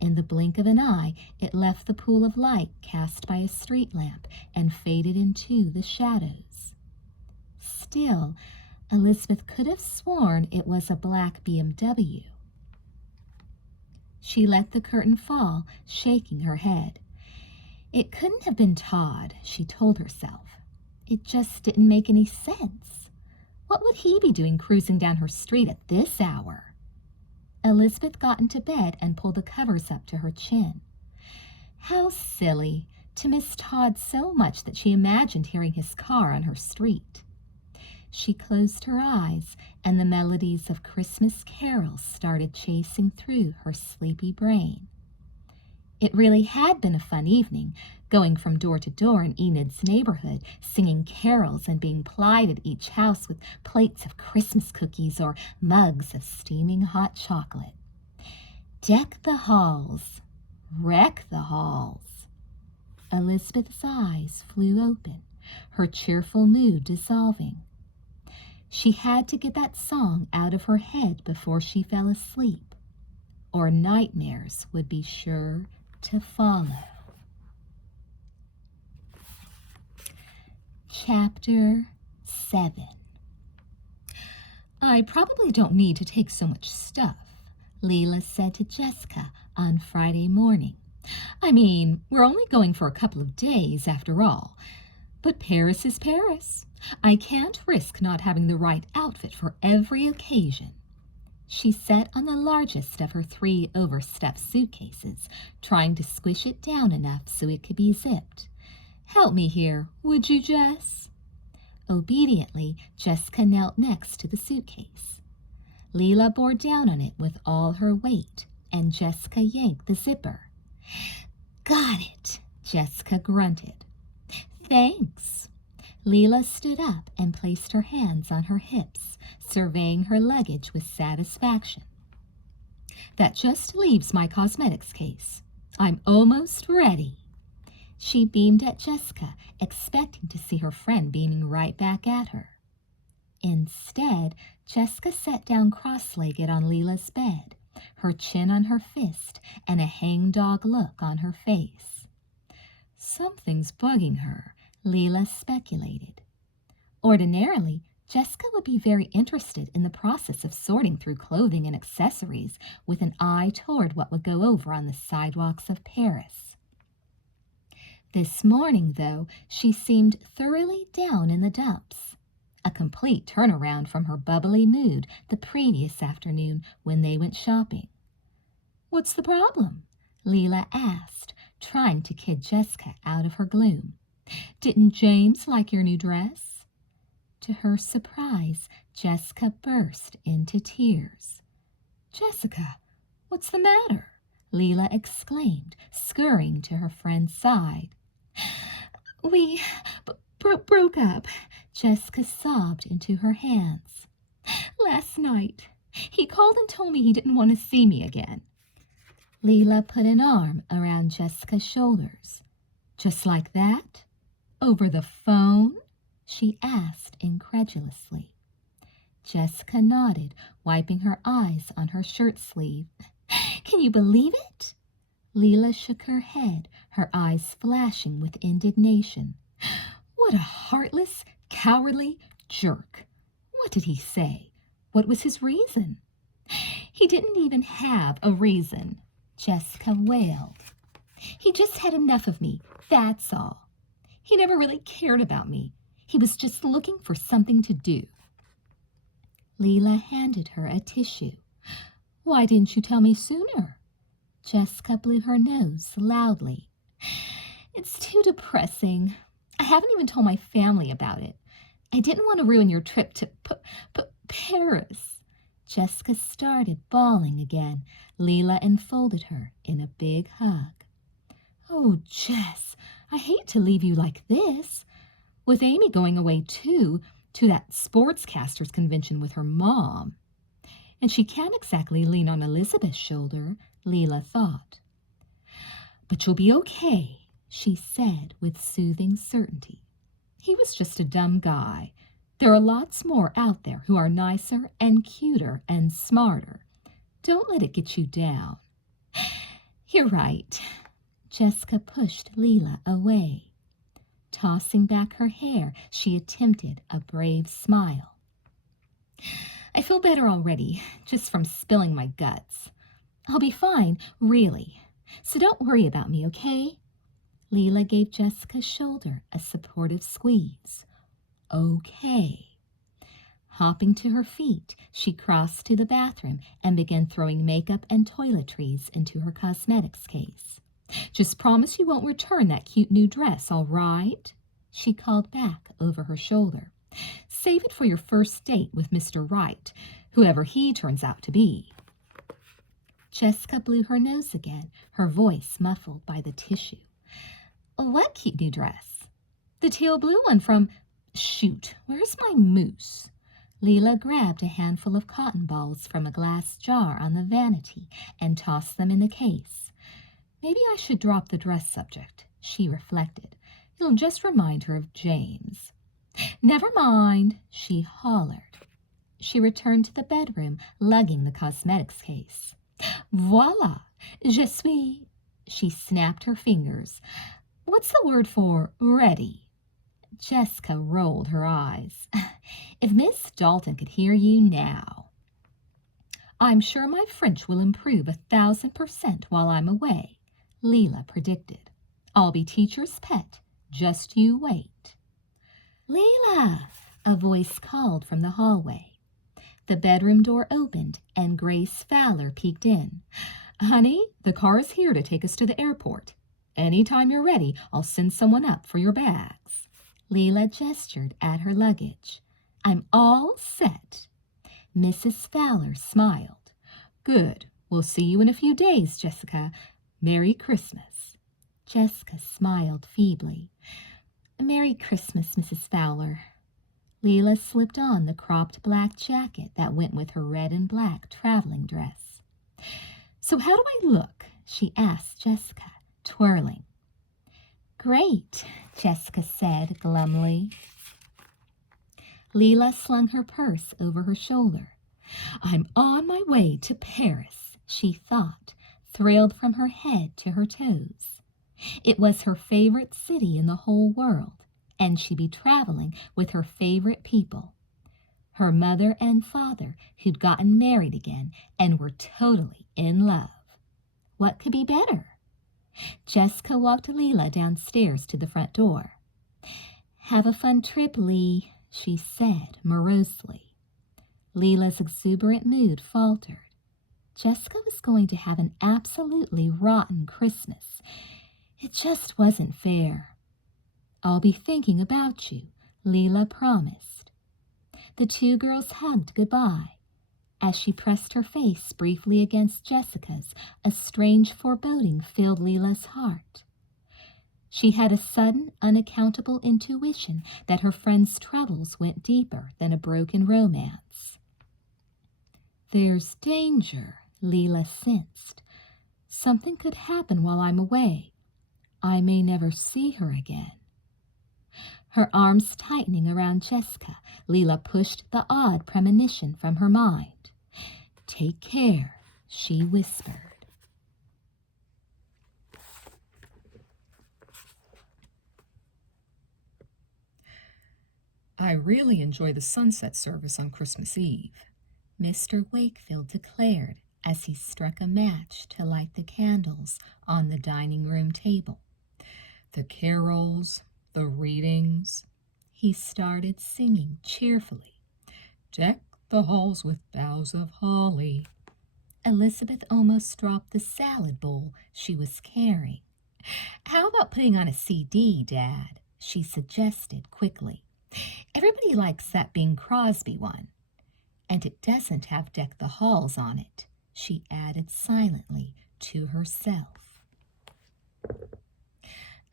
In the blink of an eye, it left the pool of light cast by a street lamp and faded into the shadows. Still, Elizabeth could have sworn it was a black BMW. She let the curtain fall, shaking her head. It couldn't have been Todd, she told herself. It just didn't make any sense. What would he be doing cruising down her street at this hour? Elizabeth got into bed and pulled the covers up to her chin. How silly, to miss Todd so much that she imagined hearing his car on her street. She closed her eyes, and the melodies of Christmas carols started chasing through her sleepy brain. It really had been a fun evening, going from door to door in Enid's neighborhood, singing carols and being plied at each house with plates of Christmas cookies or mugs of steaming hot chocolate. Deck the halls, wreck the halls. Elizabeth's eyes flew open, her cheerful mood dissolving. She had to get that song out of her head before she fell asleep, or nightmares would be sure to follow. Chapter 7. I probably don't need to take so much stuff, Leela said to Jessica on Friday morning. I mean, we're only going for a couple of days after all. But Paris is Paris. I can't risk not having the right outfit for every occasion. She sat on the largest of her 3 overstuffed suitcases, trying to squish it down enough so it could be zipped. Help me here, would you, Jess? Obediently, Jessica knelt next to the suitcase. Leela bore down on it with all her weight, and Jessica yanked the zipper. Got it, Jessica grunted. Thanks. Leela stood up and placed her hands on her hips, surveying her luggage with satisfaction. That just leaves my cosmetics case. I'm almost ready. She beamed at Jessica, expecting to see her friend beaming right back at her. Instead, Jessica sat down cross-legged on Leela's bed, her chin on her fist and a hangdog look on her face. Something's bugging her, Leela speculated. Ordinarily, Jessica would be very interested in the process of sorting through clothing and accessories with an eye toward what would go over on the sidewalks of Paris. This morning, though, she seemed thoroughly down in the dumps, a complete turnaround from her bubbly mood the previous afternoon when they went shopping. What's the problem? Leela asked, trying to kid Jessica out of her gloom. Didn't James like your new dress? To her surprise, Jessica burst into tears. Jessica, what's the matter? Leela exclaimed, scurrying to her friend's side. We broke up, Jessica sobbed into her hands. Last night, he called and told me he didn't want to see me again. Leela put an arm around Jessica's shoulders. Just like that? Over the phone? She asked incredulously. Jessica nodded, wiping her eyes on her shirt sleeve. Can you believe it? Leela shook her head, her eyes flashing with indignation. What a heartless, cowardly jerk. What did he say? What was his reason? He didn't even have a reason, Jessica wailed. He just had enough of me, that's all. He never really cared about me. He was just looking for something to do. Leela handed her a tissue. Why didn't you tell me sooner? Jessica blew her nose loudly. It's too depressing. I haven't even told my family about it. I didn't want to ruin your trip to Paris. Jessica started bawling again. Leela enfolded her in a big hug. Oh, Jess, I hate to leave you like this. With Amy going away, too, to that sportscasters convention with her mom. And she can't exactly lean on Elizabeth's shoulder, Leela thought. But you'll be okay, she said with soothing certainty. He was just a dumb guy. There are lots more out there who are nicer and cuter and smarter. Don't let it get you down. You're right. Jessica pushed Leela away. Tossing back her hair, she attempted a brave smile. I feel better already, just from spilling my guts. I'll be fine, really. So don't worry about me, okay? Leela gave Jessica's shoulder a supportive squeeze. Okay. Hopping to her feet, she crossed to the bathroom and began throwing makeup and toiletries into her cosmetics case. Just promise you won't return that cute new dress, all right? She called back over her shoulder. Save it for your first date with Mr. Right, whoever he turns out to be. Jessica blew her nose again, her voice muffled by the tissue. What cute new dress? The teal blue one from... Shoot, where's my mousse? Leela grabbed a handful of cotton balls from a glass jar on the vanity and tossed them in the case. Maybe I should drop the dress subject, she reflected. It'll just remind her of James. Never mind, she hollered. She returned to the bedroom, lugging the cosmetics case. Voila, je suis... She snapped her fingers. What's the word for ready? Jessica rolled her eyes. If Miss Dalton could hear you now. I'm sure my French will improve 1,000% while I'm away, Leela predicted. I'll be teacher's pet. Just you wait. Leela! A voice called from the hallway. The bedroom door opened and Grace Fowler peeked in. Honey, the car is here to take us to the airport. Anytime you're ready, I'll send someone up for your bags. Leela gestured at her luggage. I'm all set. Mrs. Fowler smiled. Good. We'll see you in a few days, Jessica. Merry Christmas. Jessica smiled feebly. Merry Christmas, Mrs. Fowler. Leela slipped on the cropped black jacket that went with her red and black traveling dress. So how do I look? She asked Jessica, twirling. Great, Jessica said glumly. Leela slung her purse over her shoulder. I'm on my way to Paris, she thought, thrilled from her head to her toes. It was her favorite city in the whole world, and she'd be traveling with her favorite people. Her mother and father, who'd gotten married again and were totally in love. What could be better? Jessica walked Leela downstairs to the front door. Have a fun trip, Lee, she said morosely. Leela's exuberant mood faltered. Jessica was going to have an absolutely rotten Christmas. It just wasn't fair. I'll be thinking about you, Leela promised. The two girls hugged goodbye. As she pressed her face briefly against Jessica's, a strange foreboding filled Leela's heart. She had a sudden, unaccountable intuition that her friend's troubles went deeper than a broken romance. There's danger, Leela sensed. Something could happen while I'm away. I may never see her again. Her arms tightening around Jessica, Leela pushed the odd premonition from her mind. Take care, she whispered. I really enjoy the sunset service on Christmas Eve, Mr. Wakefield declared as he struck a match to light the candles on the dining room table. The carols, the readings. He started singing cheerfully. Deck the halls with boughs of holly. Elizabeth almost dropped the salad bowl she was carrying. How about putting on a CD, Dad? She suggested quickly. Everybody likes that Bing Crosby one. And it doesn't have Deck the Halls on it, she added silently to herself.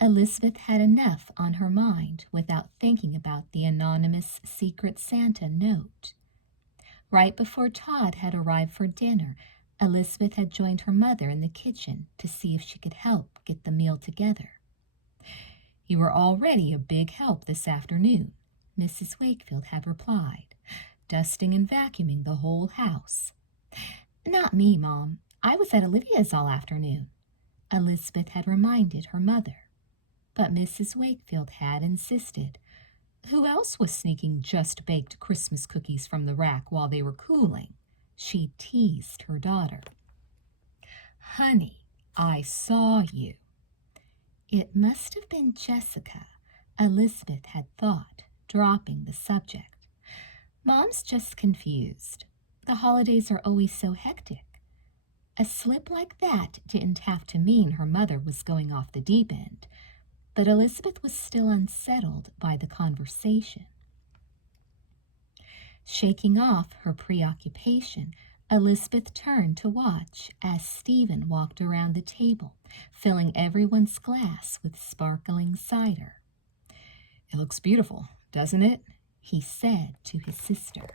Elizabeth had enough on her mind without thinking about the anonymous Secret Santa note. Right before Todd had arrived for dinner, Elizabeth had joined her mother in the kitchen to see if she could help get the meal together. You were already a big help this afternoon, Mrs. Wakefield had replied, dusting and vacuuming the whole house. Not me, Mom. I was at Olivia's all afternoon, Elizabeth had reminded her mother. But Mrs. Wakefield had insisted. Who else was sneaking just-baked Christmas cookies from the rack while they were cooling? She teased her daughter. Honey, I saw you. It must have been Jessica, Elizabeth had thought, dropping the subject. Mom's just confused. The holidays are always so hectic. A slip like that didn't have to mean her mother was going off the deep end, but Elizabeth was still unsettled by the conversation. Shaking off her preoccupation, Elizabeth turned to watch as Stephen walked around the table, filling everyone's glass with sparkling cider. It looks beautiful, doesn't it? He said to his sister.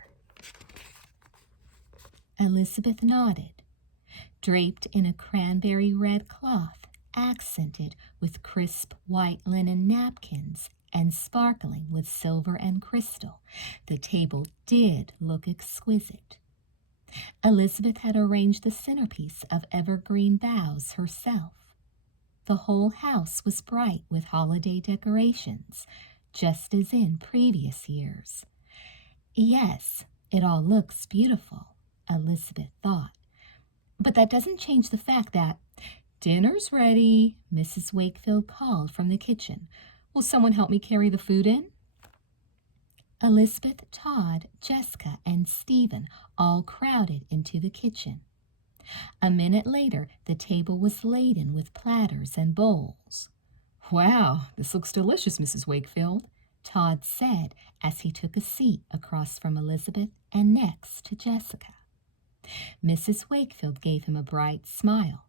Elizabeth nodded. Draped in a cranberry red cloth, accented with crisp white linen napkins and sparkling with silver and crystal, the table did look exquisite. Elizabeth had arranged the centerpiece of evergreen boughs herself. The whole house was bright with holiday decorations, just as in previous years. Yes, it all looks beautiful, Elizabeth thought. But that doesn't change the fact that "Dinner's ready," Mrs. Wakefield called from the kitchen. "Will someone help me carry the food in?" Elizabeth, Todd, Jessica, and Stephen all crowded into the kitchen. A minute later, the table was laden with platters and bowls. "Wow, this looks delicious, Mrs. Wakefield," Todd said as he took a seat across from Elizabeth and next to Jessica. Mrs. Wakefield gave him a bright smile.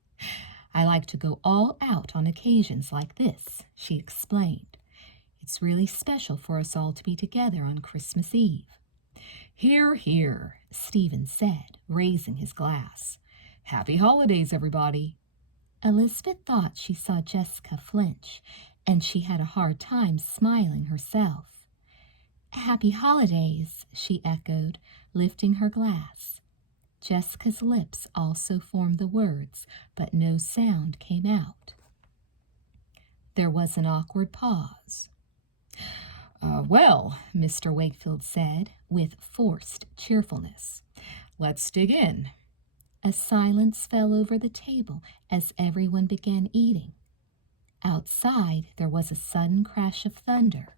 "I like to go all out on occasions like this," she explained. "It's really special for us all to be together on Christmas Eve." "Hear, hear," Stephen said, raising his glass. "Happy holidays, everybody." Elizabeth thought she saw Jessica flinch, and she had a hard time smiling herself. "Happy holidays," she echoed, lifting her glass. Jessica's lips also formed the words, but no sound came out. There was an awkward pause. Well, Mr. Wakefield said, with forced cheerfulness, "let's dig in." A silence fell over the table as everyone began eating. Outside, there was a sudden crash of thunder.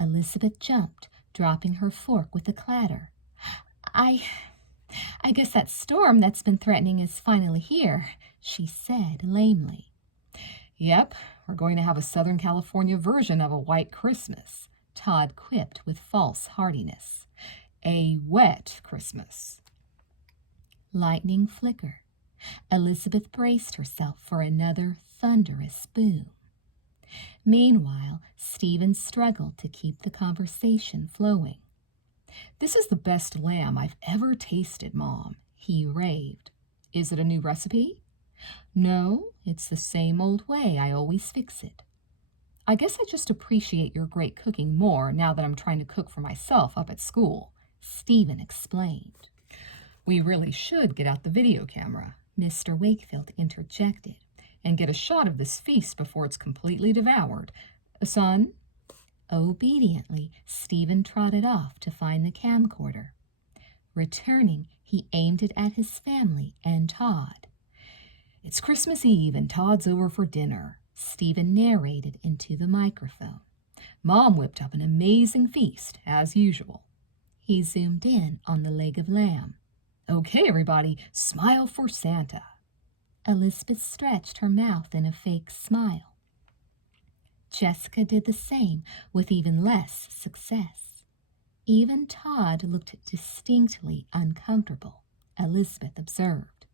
Elizabeth jumped, dropping her fork with a clatter. I guess that storm that's been threatening is finally here," she said lamely. "Yep, we're going to have a Southern California version of a white Christmas," Todd quipped with false heartiness. "A wet Christmas." Lightning flickered. Elizabeth braced herself for another thunderous boom. Meanwhile, Stephen struggled to keep the conversation flowing. "This is the best lamb I've ever tasted, Mom," he raved. "Is it a new recipe?" "No, it's the same old way I always fix it." "I guess I just appreciate your great cooking more now that I'm trying to cook for myself up at school," Stephen explained. "We really should get out the video camera," Mr. Wakefield interjected, "and get a shot of this feast before it's completely devoured. Son?" Obediently, Stephen trotted off to find the camcorder. Returning, he aimed it at his family and Todd. "It's Christmas Eve and Todd's over for dinner," Stephen narrated into the microphone. "Mom whipped up an amazing feast, as usual." He zoomed in on the leg of lamb. "Okay, everybody, smile for Santa." Elizabeth stretched her mouth in a fake smile. Jessica did the same, with even less success. Even Todd looked distinctly uncomfortable, Elizabeth observed.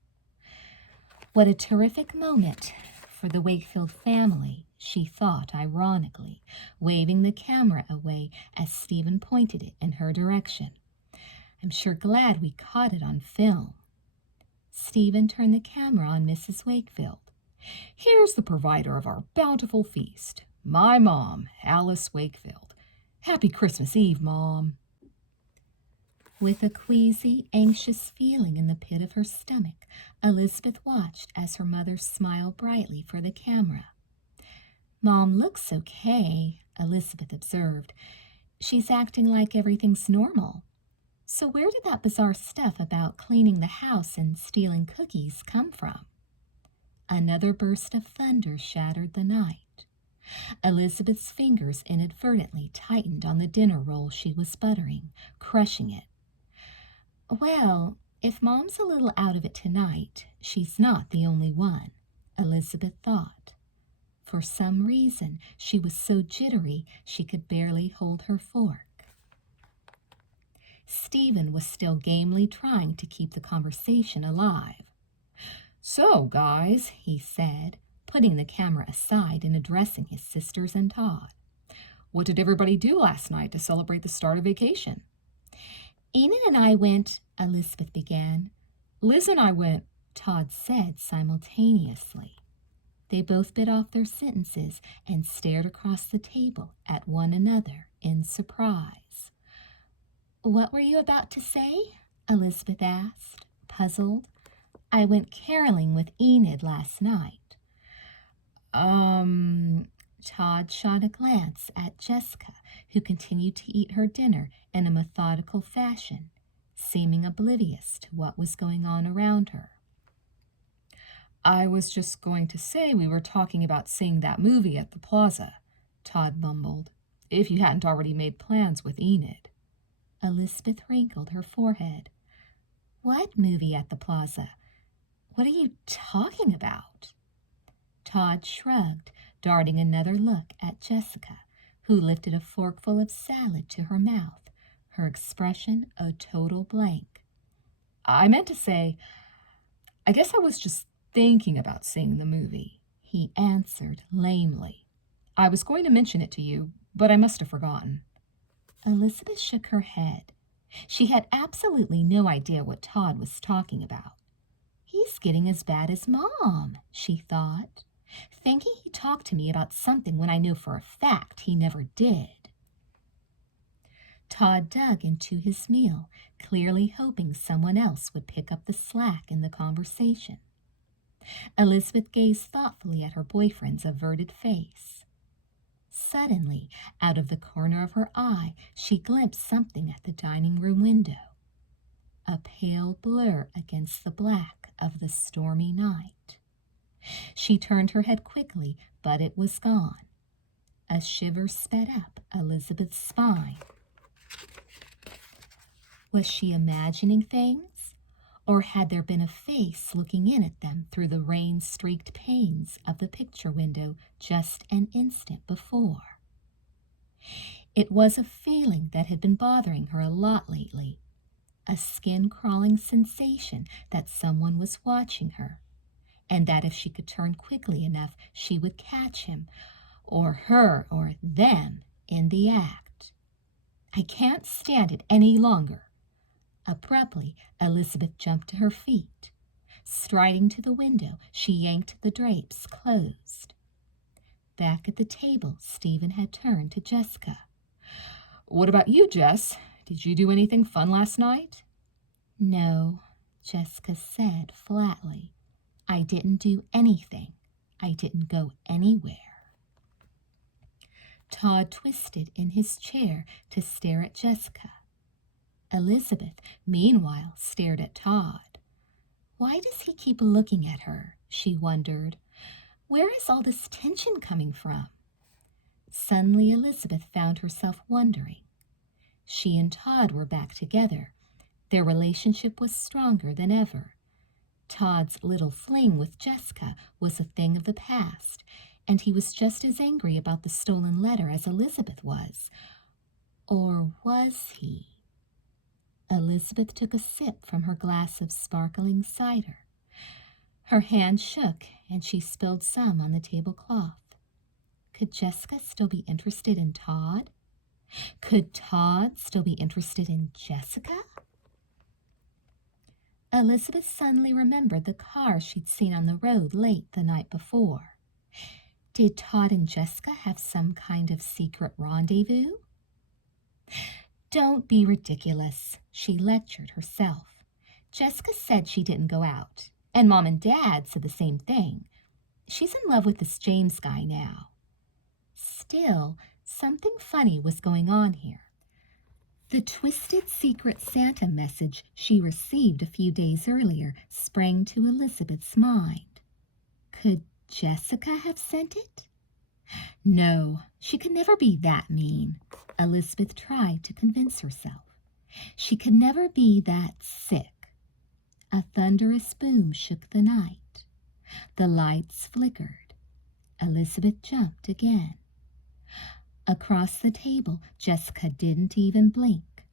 What a terrific moment for the Wakefield family, she thought ironically, waving the camera away as Stephen pointed it in her direction. "I'm sure glad we caught it on film." Stephen turned the camera on Mrs. Wakefield. "Here's the provider of our bountiful feast, my mom, Alice Wakefield. Happy Christmas Eve, Mom." With a queasy, anxious feeling in the pit of her stomach, Elizabeth watched as her mother smiled brightly for the camera. "Mom looks okay," Elizabeth observed. "She's acting like everything's normal. So where did that bizarre stuff about cleaning the house and stealing cookies come from?" Another burst of thunder shattered the night. Elizabeth's fingers inadvertently tightened on the dinner roll she was buttering, crushing it. Well, if Mom's a little out of it tonight, she's not the only one, Elizabeth thought. For some reason, she was so jittery she could barely hold her fork. Stephen was still gamely trying to keep the conversation alive. "So, guys," he said, putting the camera aside and addressing his sisters and Todd, "what did everybody do last night to celebrate the start of vacation?" "Enid and I went," Elizabeth began. "Liz and I went," Todd said simultaneously. They both bit off their sentences and stared across the table at one another in surprise. "What were you about to say?" Elizabeth asked, puzzled. "I went caroling with Enid last night." Todd shot a glance at Jessica, who continued to eat her dinner in a methodical fashion, seeming oblivious to what was going on around her. "I was just going to say we were talking about seeing that movie at the plaza," Todd mumbled, "if you hadn't already made plans with Enid." Elizabeth wrinkled her forehead. "What movie at the plaza? What are you talking about?" Todd shrugged, darting another look at Jessica, who lifted a forkful of salad to her mouth, her expression a total blank. "I meant to say, I guess I was just thinking about seeing the movie," he answered lamely. "I was going to mention it to you, but I must have forgotten." Elizabeth shook her head. She had absolutely no idea what Todd was talking about. "He's getting as bad as Mom," she thought, "thinking he talked to me about something when I know for a fact he never did." Todd dug into his meal, clearly hoping someone else would pick up the slack in the conversation. Elizabeth gazed thoughtfully at her boyfriend's averted face. Suddenly, out of the corner of her eye, she glimpsed something at the dining room window. A pale blur against the black of the stormy night. She turned her head quickly, but it was gone. A shiver sped up Elizabeth's spine. Was she imagining things? Or had there been a face looking in at them through the rain-streaked panes of the picture window just an instant before? It was a feeling that had been bothering her a lot lately, a skin-crawling sensation that someone was watching her, and that if she could turn quickly enough, she would catch him, or her, or them, in the act. "I can't stand it any longer." Abruptly, Elizabeth jumped to her feet. Striding to the window, she yanked the drapes closed. Back at the table, Stephen had turned to Jessica. "What about you, Jess? Did you do anything fun last night?" "No," Jessica said flatly. "I didn't do anything. I didn't go anywhere." Todd twisted in his chair to stare at Jessica. Elizabeth, meanwhile, stared at Todd. Why does he keep looking at her? She wondered. Where is all this tension coming from? Suddenly, Elizabeth found herself wondering. She and Todd were back together. Their relationship was stronger than ever. Todd's little fling with Jessica was a thing of the past, and he was just as angry about the stolen letter as Elizabeth was. Or was he? Elizabeth took a sip from her glass of sparkling cider. Her hand shook, and she spilled some on the tablecloth. Could Jessica still be interested in Todd? Could Todd still be interested in Jessica? Elizabeth suddenly remembered the car she'd seen on the road late the night before. Did Todd and Jessica have some kind of secret rendezvous? "Don't be ridiculous," she lectured herself. "Jessica said she didn't go out, and Mom and Dad said the same thing. She's in love with this James guy now." Still, something funny was going on here. The twisted Secret Santa message she received a few days earlier sprang to Elizabeth's mind. Could Jessica have sent it? No, she could never be that mean, Elizabeth tried to convince herself. She could never be that sick. A thunderous boom shook the night. The lights flickered. Elizabeth jumped again. Across the table, Jessica didn't even blink.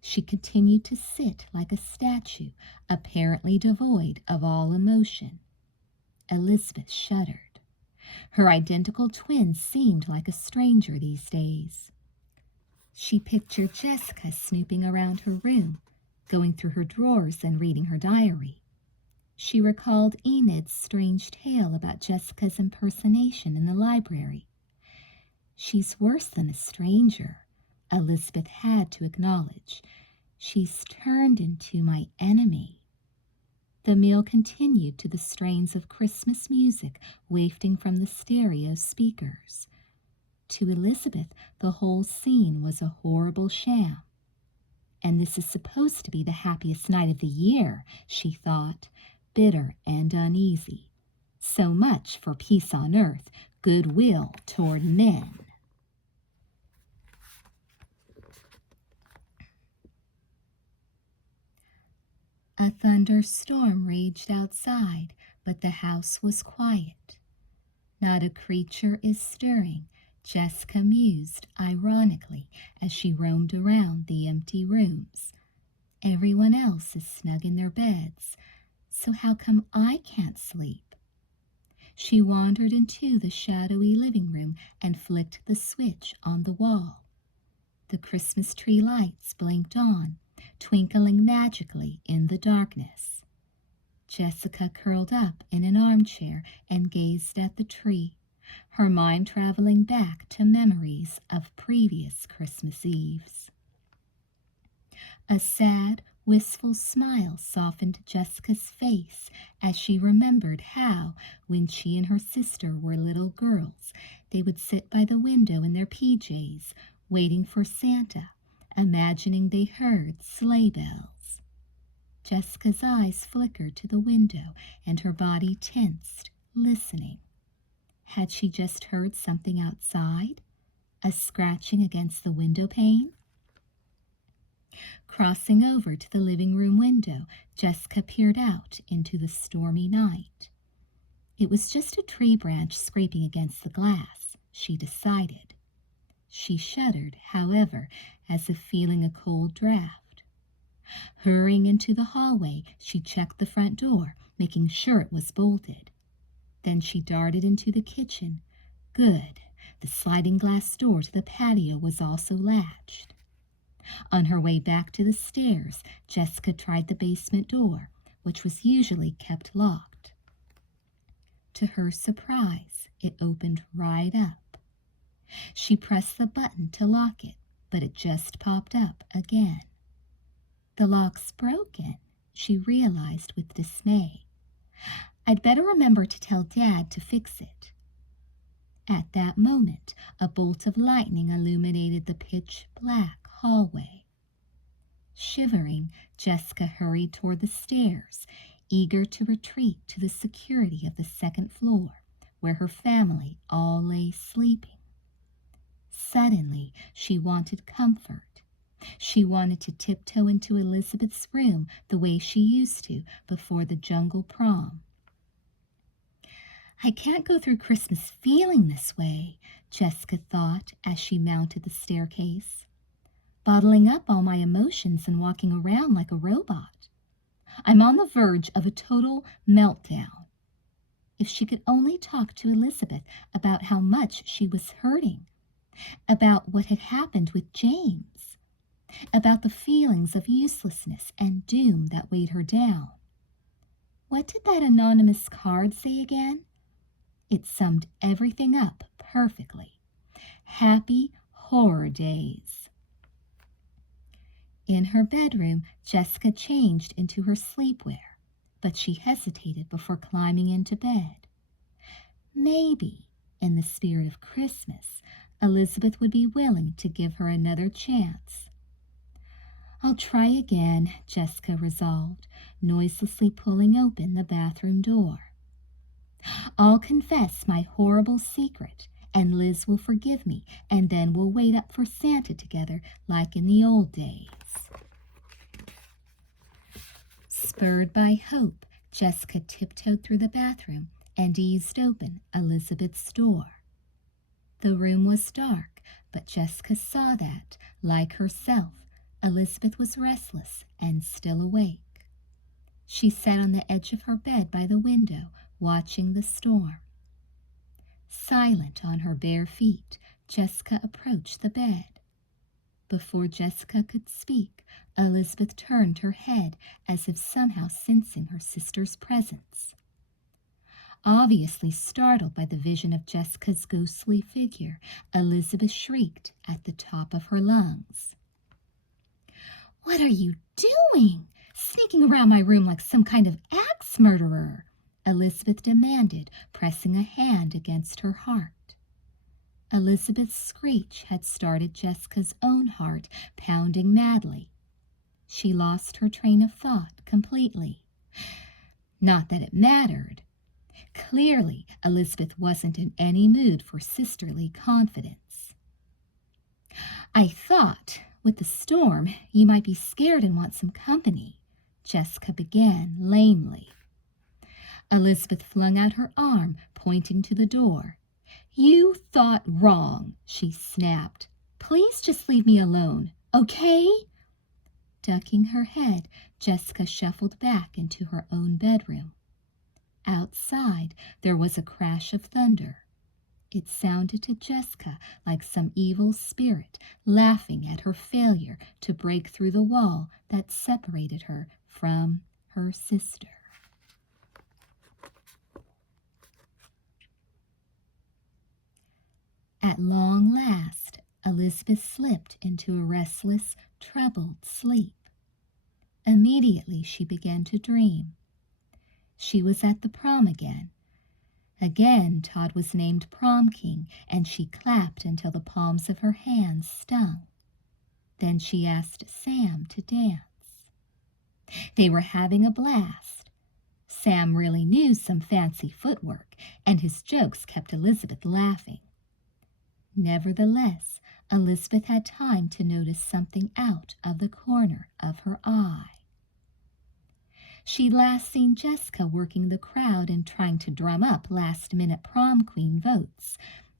She continued to sit like a statue, apparently devoid of all emotion. Elizabeth shuddered. Her identical twin seemed like a stranger these days. She pictured Jessica snooping around her room, going through her drawers and reading her diary. She recalled Enid's strange tale about Jessica's impersonation in the library. She's worse than a stranger, Elizabeth had to acknowledge. She's turned into my enemy. The meal continued to the strains of Christmas music wafting from the stereo speakers. To Elizabeth, the whole scene was a horrible sham. And this is supposed to be the happiest night of the year, she thought, bitter and uneasy. So much for peace on earth, goodwill toward men. A thunderstorm raged outside, but the house was quiet. Not a creature is stirring, Jessica mused ironically as she roamed around the empty rooms. Everyone else is snug in their beds, so how come I can't sleep? She wandered into the shadowy living room and flicked the switch on the wall. The Christmas tree lights blinked on, twinkling magically in the darkness. Jessica curled up in an armchair and gazed at the tree, her mind traveling back to memories of previous Christmas Eves. A sad, wistful smile softened Jessica's face as she remembered how, when she and her sister were little girls, they would sit by the window in their PJs, waiting for Santa, imagining they heard sleigh bells. Jessica's eyes flickered to the window and her body tensed, listening. Had she just heard something outside? A scratching against the window pane? Crossing over to the living room window, Jessica peered out into the stormy night. It was just a tree branch scraping against the glass, she decided. She shuddered, however, as if feeling a cold draft. Hurrying into the hallway, she checked the front door, making sure it was bolted. Then she darted into the kitchen. Good, the sliding glass door to the patio was also latched. On her way back to the stairs, Jessica tried the basement door, which was usually kept locked. To her surprise, it opened right up. She pressed the button to lock it, but it just popped up again. The lock's broken, she realized with dismay. I'd better remember to tell Dad to fix it. At that moment, a bolt of lightning illuminated the pitch-black hallway. Shivering, Jessica hurried toward the stairs, eager to retreat to the security of the second floor, where her family all lay sleeping. Suddenly, she wanted comfort. She wanted to tiptoe into Elizabeth's room the way she used to before the jungle prom. I can't go through Christmas feeling this way, Jessica thought as she mounted the staircase. Bottling up all my emotions and walking around like a robot. I'm on the verge of a total meltdown. If she could only talk to Elizabeth about how much she was hurting, about what had happened with James, about the feelings of uselessness and doom that weighed her down. What did that anonymous card say again? It summed everything up perfectly. Happy horror days. In her bedroom, Jessica changed into her sleepwear, but she hesitated before climbing into bed. Maybe, in the spirit of Christmas, Elizabeth would be willing to give her another chance. I'll try again, Jessica resolved, noiselessly pulling open the bathroom door. I'll confess my horrible secret, and Liz will forgive me, and then we'll wait up for Santa together like in the old days. Spurred by hope, Jessica tiptoed through the bathroom and eased open Elizabeth's door. The room was dark, but Jessica saw that, like herself, Elizabeth was restless and still awake. She sat on the edge of her bed by the window, watching the storm. Silent on her bare feet, Jessica approached the bed. Before Jessica could speak, Elizabeth turned her head as if somehow sensing her sister's presence. Obviously startled by the vision of Jessica's ghostly figure, Elizabeth shrieked at the top of her lungs. "What are you doing? Sneaking around my room like some kind of axe murderer?" Elizabeth demanded, pressing a hand against her heart. Elizabeth's screech had started Jessica's own heart pounding madly. She lost her train of thought completely. Not that it mattered. Clearly, Elizabeth wasn't in any mood for sisterly confidence. "I thought, with the storm, you might be scared and want some company," Jessica began lamely. Elizabeth flung out her arm, pointing to the door. "You thought wrong," she snapped. "Please just leave me alone, okay?" Ducking her head, Jessica shuffled back into her own bedroom. Outside, there was a crash of thunder. It sounded to Jessica like some evil spirit laughing at her failure to break through the wall that separated her from her sister. At long last, Elizabeth slipped into a restless, troubled sleep. Immediately she began to dream. She was at the prom again. Again, Todd was named prom king, and she clapped until the palms of her hands stung. Then she asked Sam to dance. They were having a blast. Sam really knew some fancy footwork, and his jokes kept Elizabeth laughing. Nevertheless, Elizabeth had time to notice something out of the corner of her eye. She'd last seen Jessica working the crowd and trying to drum up last-minute prom queen votes,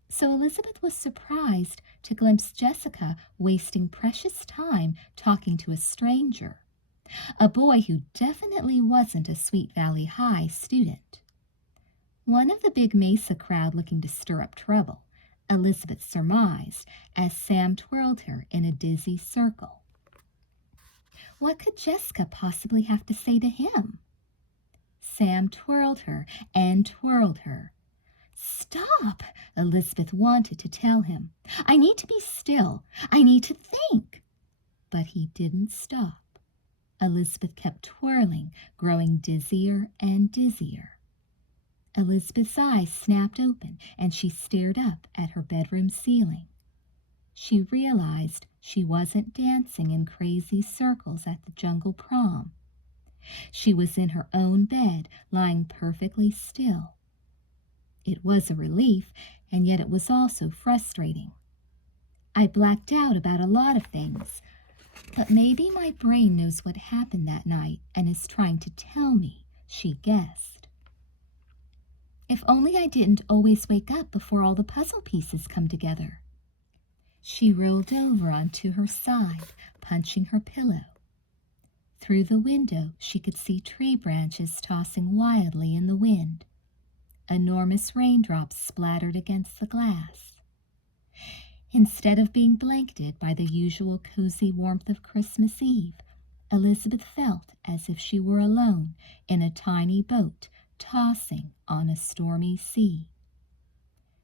so Elizabeth was surprised to glimpse Jessica wasting precious time talking to a stranger, a boy who definitely wasn't a Sweet Valley High student. One of the big Mesa crowd looking to stir up trouble, Elizabeth surmised, as Sam twirled her in a dizzy circle. What could Jessica possibly have to say to him? Sam twirled her and twirled her. "Stop," Elizabeth wanted to tell him. "I need to be still. I need to think." But he didn't stop. Elizabeth kept twirling, growing dizzier and dizzier. Elizabeth's eyes snapped open, and she stared up at her bedroom ceiling. She realized she wasn't dancing in crazy circles at the jungle prom. She was in her own bed, lying perfectly still. It was a relief, and yet it was also frustrating. "I blacked out about a lot of things, but maybe my brain knows what happened that night and is trying to tell me," she guessed. "If only I didn't always wake up before all the puzzle pieces come together." She rolled over onto her side, punching her pillow. Through the window, she could see tree branches tossing wildly in the wind. Enormous raindrops splattered against the glass. Instead of being blanketed by the usual cozy warmth of Christmas Eve, Elizabeth felt as if she were alone in a tiny boat tossing on a stormy sea.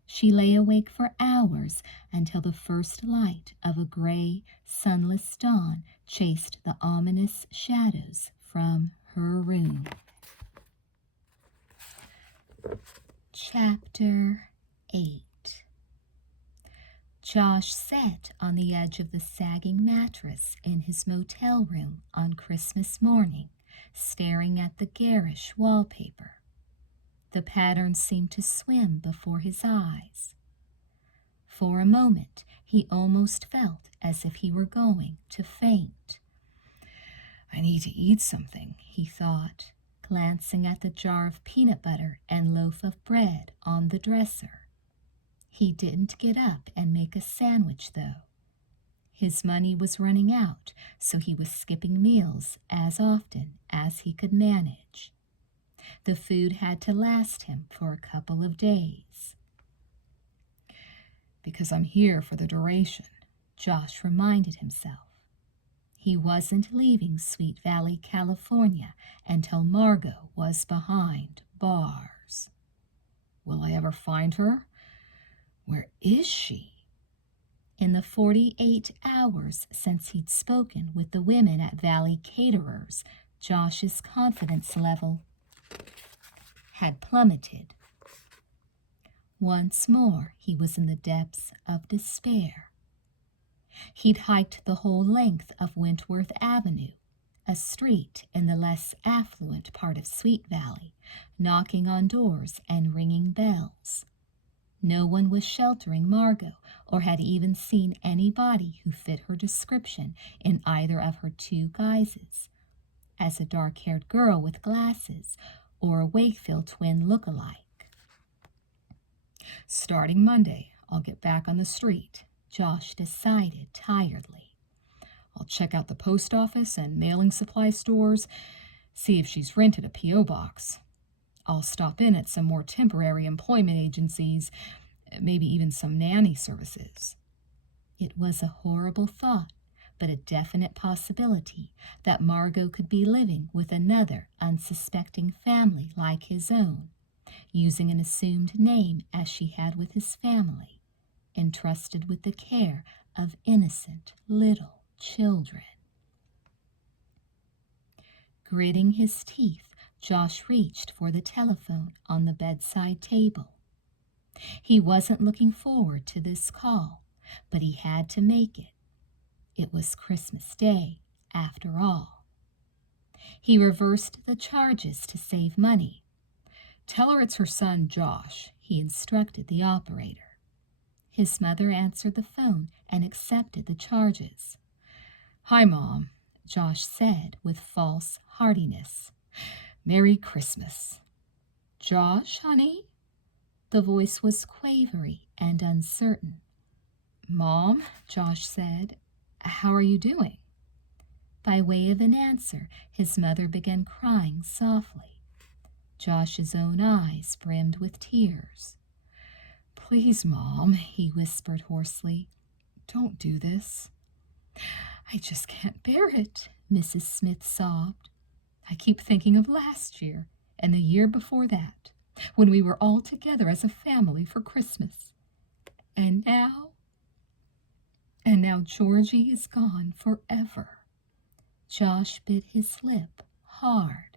She lay awake for hours until the first light of a gray, sunless dawn chased the ominous shadows from her room. Chapter 8. Josh sat on the edge of the sagging mattress in his motel room on Christmas morning, staring at the garish wallpaper. The patterns seemed to swim before his eyes. For a moment, he almost felt as if he were going to faint. I need to eat something, he thought, glancing at the jar of peanut butter and loaf of bread on the dresser. He didn't get up and make a sandwich, though. His money was running out, so he was skipping meals as often as he could manage. The food had to last him for a couple of days. Because I'm here for the duration, Josh reminded himself. He wasn't leaving Sweet Valley, California until Margo was behind bars. Will I ever find her? Where is she? In the 48 hours since he'd spoken with the women at Valley Caterers, Josh's confidence level had plummeted. Once more, he was in the depths of despair. He'd hiked the whole length of Wentworth Avenue, a street in the less affluent part of Sweet Valley, knocking on doors and ringing bells. No one was sheltering Margo or had even seen anybody who fit her description in either of her two guises, as a dark-haired girl with glasses or a Wakefield twin look-alike. Starting Monday, I'll get back on the street, Josh decided tiredly. I'll check out the post office and mailing supply stores, see if she's rented a P.O. box. I'll stop in at some more temporary employment agencies, maybe even some nanny services. It was a horrible thought, but a definite possibility that Margo could be living with another unsuspecting family like his own, using an assumed name as she had with his family, entrusted with the care of innocent little children. Gritting his teeth, Josh reached for the telephone on the bedside table. He wasn't looking forward to this call, but he had to make it. It was Christmas Day, after all. He reversed the charges to save money. Tell her it's her son, Josh, he instructed the operator. His mother answered the phone and accepted the charges. Hi, Mom, Josh said with false heartiness. Merry Christmas. Josh, honey? The voice was quavery and uncertain. Mom, Josh said, how are you doing? By way of an answer, his mother began crying softly. Josh's own eyes brimmed with tears. Please, Mom, he whispered hoarsely, don't do this. I just can't bear it, Mrs. Smith sobbed. I keep thinking of last year and the year before that, when we were all together as a family for Christmas. And now Georgie is gone forever. Josh bit his lip hard.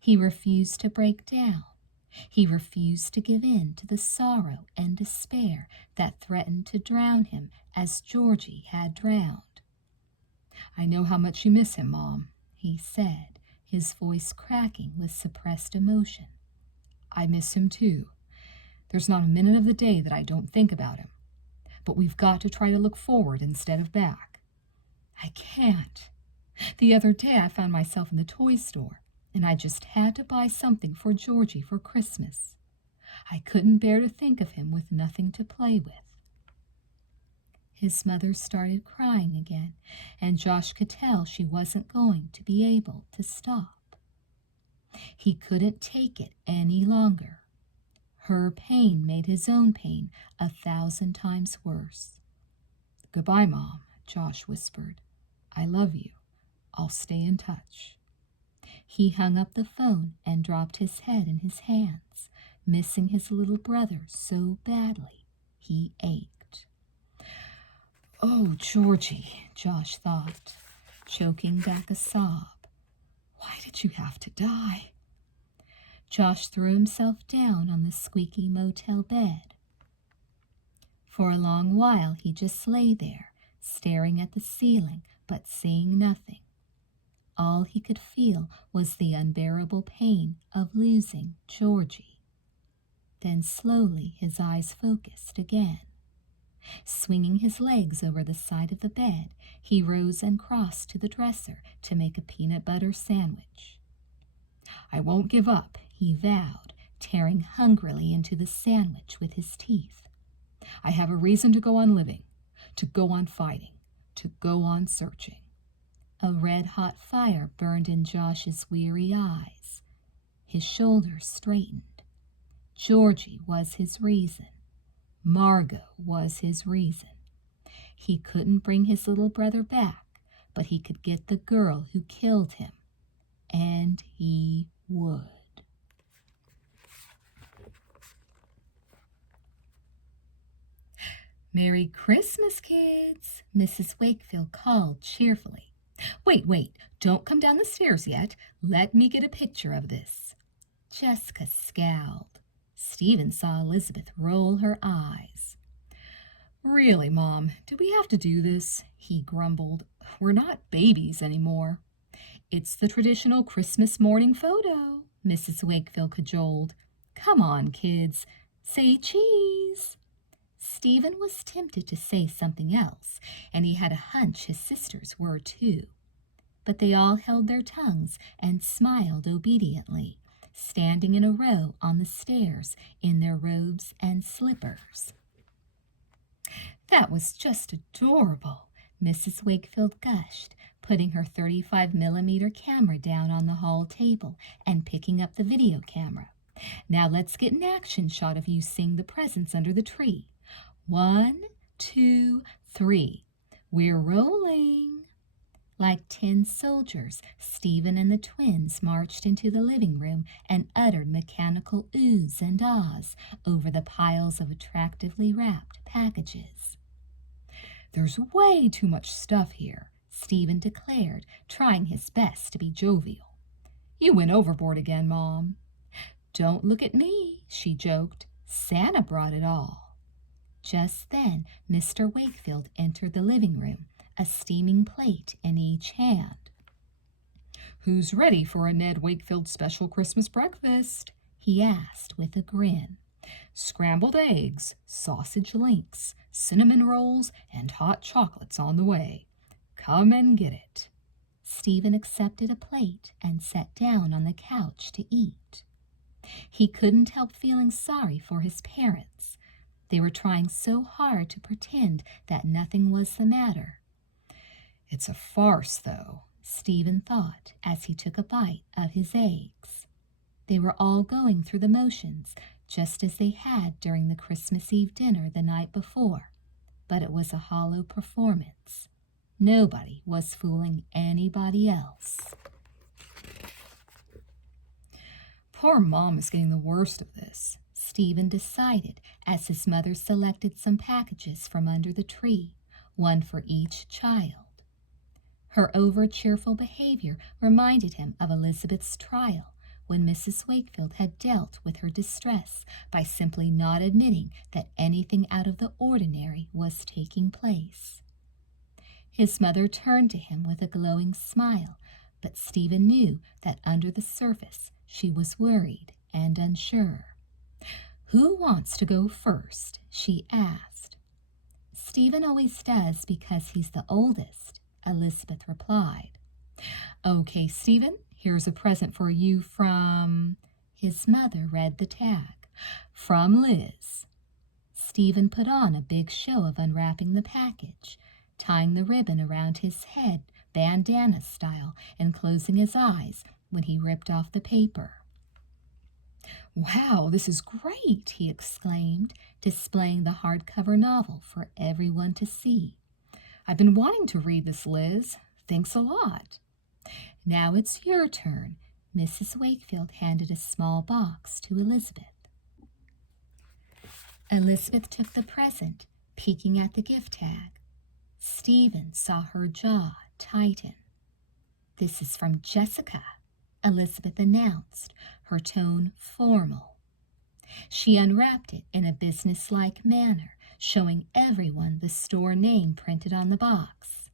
He refused to break down. He refused to give in to the sorrow and despair that threatened to drown him as Georgie had drowned. I know how much you miss him, Mom, he said, his voice cracking with suppressed emotion. I miss him too. There's not a minute of the day that I don't think about him. But we've got to try to look forward instead of back. I can't. The other day I found myself in the toy store, and I just had to buy something for Georgie for Christmas. I couldn't bear to think of him with nothing to play with. His mother started crying again, and Josh could tell she wasn't going to be able to stop. He couldn't take it any longer. Her pain made his own pain 1,000 times worse. Goodbye, Mom, Josh whispered. I love you. I'll stay in touch. He hung up the phone and dropped his head in his hands, missing his little brother so badly he ached. Oh, Georgie, Josh thought, choking back a sob. Why did you have to die? Josh threw himself down on the squeaky motel bed. For a long while he just lay there, staring at the ceiling but seeing nothing. All he could feel was the unbearable pain of losing Georgie. Then slowly his eyes focused again. Swinging his legs over the side of the bed, he rose and crossed to the dresser to make a peanut butter sandwich. I won't give up, he vowed, tearing hungrily into the sandwich with his teeth. I have a reason to go on living, to go on fighting, to go on searching. A red-hot fire burned in Josh's weary eyes. His shoulders straightened. Georgie was his reason. Margo was his reason. He couldn't bring his little brother back, but he could get the girl who killed him. And he would. Merry Christmas, kids, Mrs. Wakefield called cheerfully. Wait, don't come down the stairs yet. Let me get a picture of this. Jessica scowled. Stephen saw Elizabeth roll her eyes. Really, Mom, do we have to do this? He grumbled. We're not babies anymore. It's the traditional Christmas morning photo, Mrs. Wakefield cajoled. Come on, kids. Say cheese. Stephen was tempted to say something else, and he had a hunch his sisters were too. But they all held their tongues and smiled obediently, standing in a row on the stairs in their robes and slippers. That was just adorable, Mrs. Wakefield gushed, putting her 35mm camera down on the hall table and picking up the video camera. Now let's get an action shot of you seeing the presents under the tree. 1, 2, 3. We're rolling. Like 10 soldiers, Stephen and the twins marched into the living room and uttered mechanical oohs and ahs over the piles of attractively wrapped packages. There's way too much stuff here, Stephen declared, trying his best to be jovial. You went overboard again, Mom. Don't look at me, she joked. Santa brought it all. Just then, Mr. Wakefield entered the living room, a steaming plate in each hand. Who's ready for a Ned Wakefield special Christmas breakfast? He asked with a grin. Scrambled eggs, sausage links, cinnamon rolls, and hot chocolates on the way. Come and get it. Stephen accepted a plate and sat down on the couch to eat. He couldn't help feeling sorry for his parents. They were trying so hard to pretend that nothing was the matter. It's a farce, though, Stephen thought as he took a bite of his eggs. They were all going through the motions, just as they had during the Christmas Eve dinner the night before, but it was a hollow performance. Nobody was fooling anybody else. Poor Mom is getting the worst of this, Stephen decided as his mother selected some packages from under the tree, one for each child. Her over-cheerful behavior reminded him of Elizabeth's trial, when Mrs. Wakefield had dealt with her distress by simply not admitting that anything out of the ordinary was taking place. His mother turned to him with a glowing smile, but Stephen knew that under the surface she was worried and unsure. "Who wants to go first?" she asked. "Stephen always does because he's the oldest," Elizabeth replied. "Okay, Stephen, here's a present for you from..." His mother read the tag. "From Liz." Stephen put on a big show of unwrapping the package, tying the ribbon around his head, bandana style, and closing his eyes when he ripped off the paper. "Wow, this is great!" he exclaimed, displaying the hardcover novel for everyone to see. "I've been wanting to read this, Liz. Thanks a lot." "Now it's your turn." Mrs. Wakefield handed a small box to Elizabeth. Elizabeth took the present, peeking at the gift tag. Stephen saw her jaw tighten. "This is from Jessica," Elizabeth announced, her tone formal. She unwrapped it in a businesslike manner, showing everyone the store name printed on the box.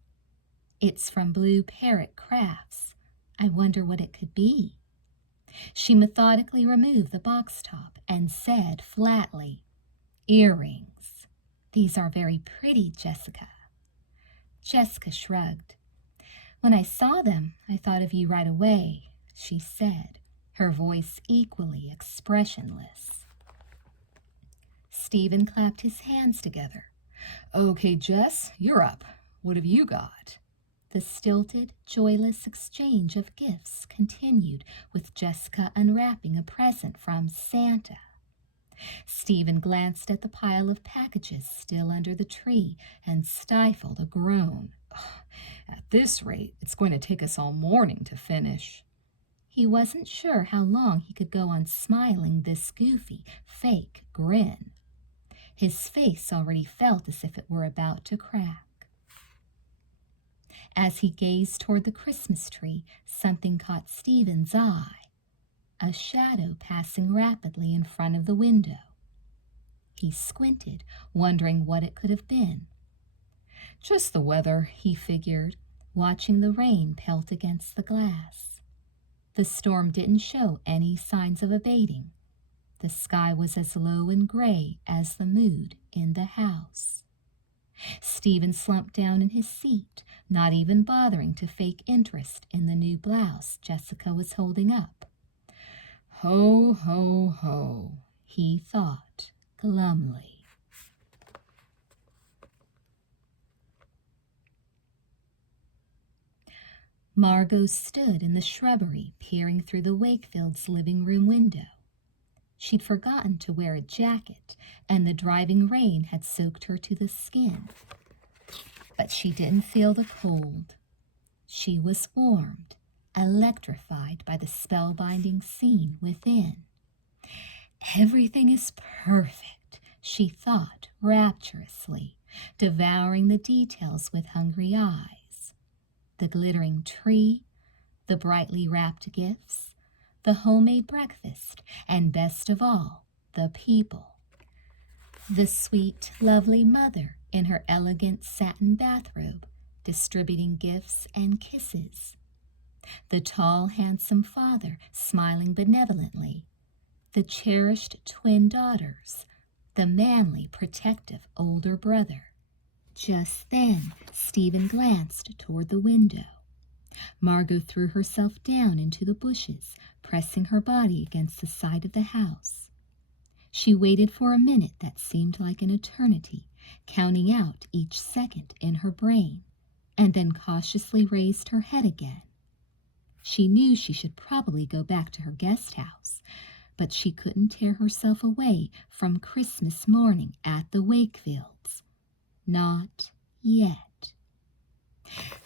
"It's from Blue Parrot Crafts. I wonder what it could be." She methodically removed the box top and said flatly, "Earrings." These are very pretty, Jessica. Jessica shrugged. When I saw them, I thought of you right away, she said, her voice equally expressionless. Stephen clapped his hands together. Okay, Jess, you're up. What have you got? The stilted, joyless exchange of gifts continued, with Jessica unwrapping a present from Santa. Stephen glanced at the pile of packages still under the tree and stifled a groan. At this rate, it's going to take us all morning to finish. He wasn't sure how long he could go on smiling this goofy, fake grin. His face already felt as if it were about to crack. As he gazed toward the Christmas tree, something caught Stephen's eye. A shadow passing rapidly in front of the window. He squinted, wondering what it could have been. Just the weather, he figured, watching the rain pelt against the glass. The storm didn't show any signs of abating. The sky was as low and gray as the mood in the house. Stephen slumped down in his seat, not even bothering to fake interest in the new blouse Jessica was holding up. Ho, ho, ho, he thought glumly. Margo stood in the shrubbery, peering through the Wakefields' living room window. She'd forgotten to wear a jacket, and the driving rain had soaked her to the skin. But she didn't feel the cold. She was warmed, electrified by the spellbinding scene within. Everything is perfect, she thought rapturously, devouring the details with hungry eyes. The glittering tree, the brightly wrapped gifts, the homemade breakfast, and best of all, the people. The sweet, lovely mother in her elegant satin bathrobe, distributing gifts and kisses. The tall, handsome father, smiling benevolently. The cherished twin daughters. The manly, protective older brother. Just then, Stephen glanced toward the window. Margo threw herself down into the bushes, pressing her body against the side of the house. She waited for a minute that seemed like an eternity, counting out each second in her brain, and then cautiously raised her head again. She knew she should probably go back to her guest house, but she couldn't tear herself away from Christmas morning at the Wakefields. Not yet.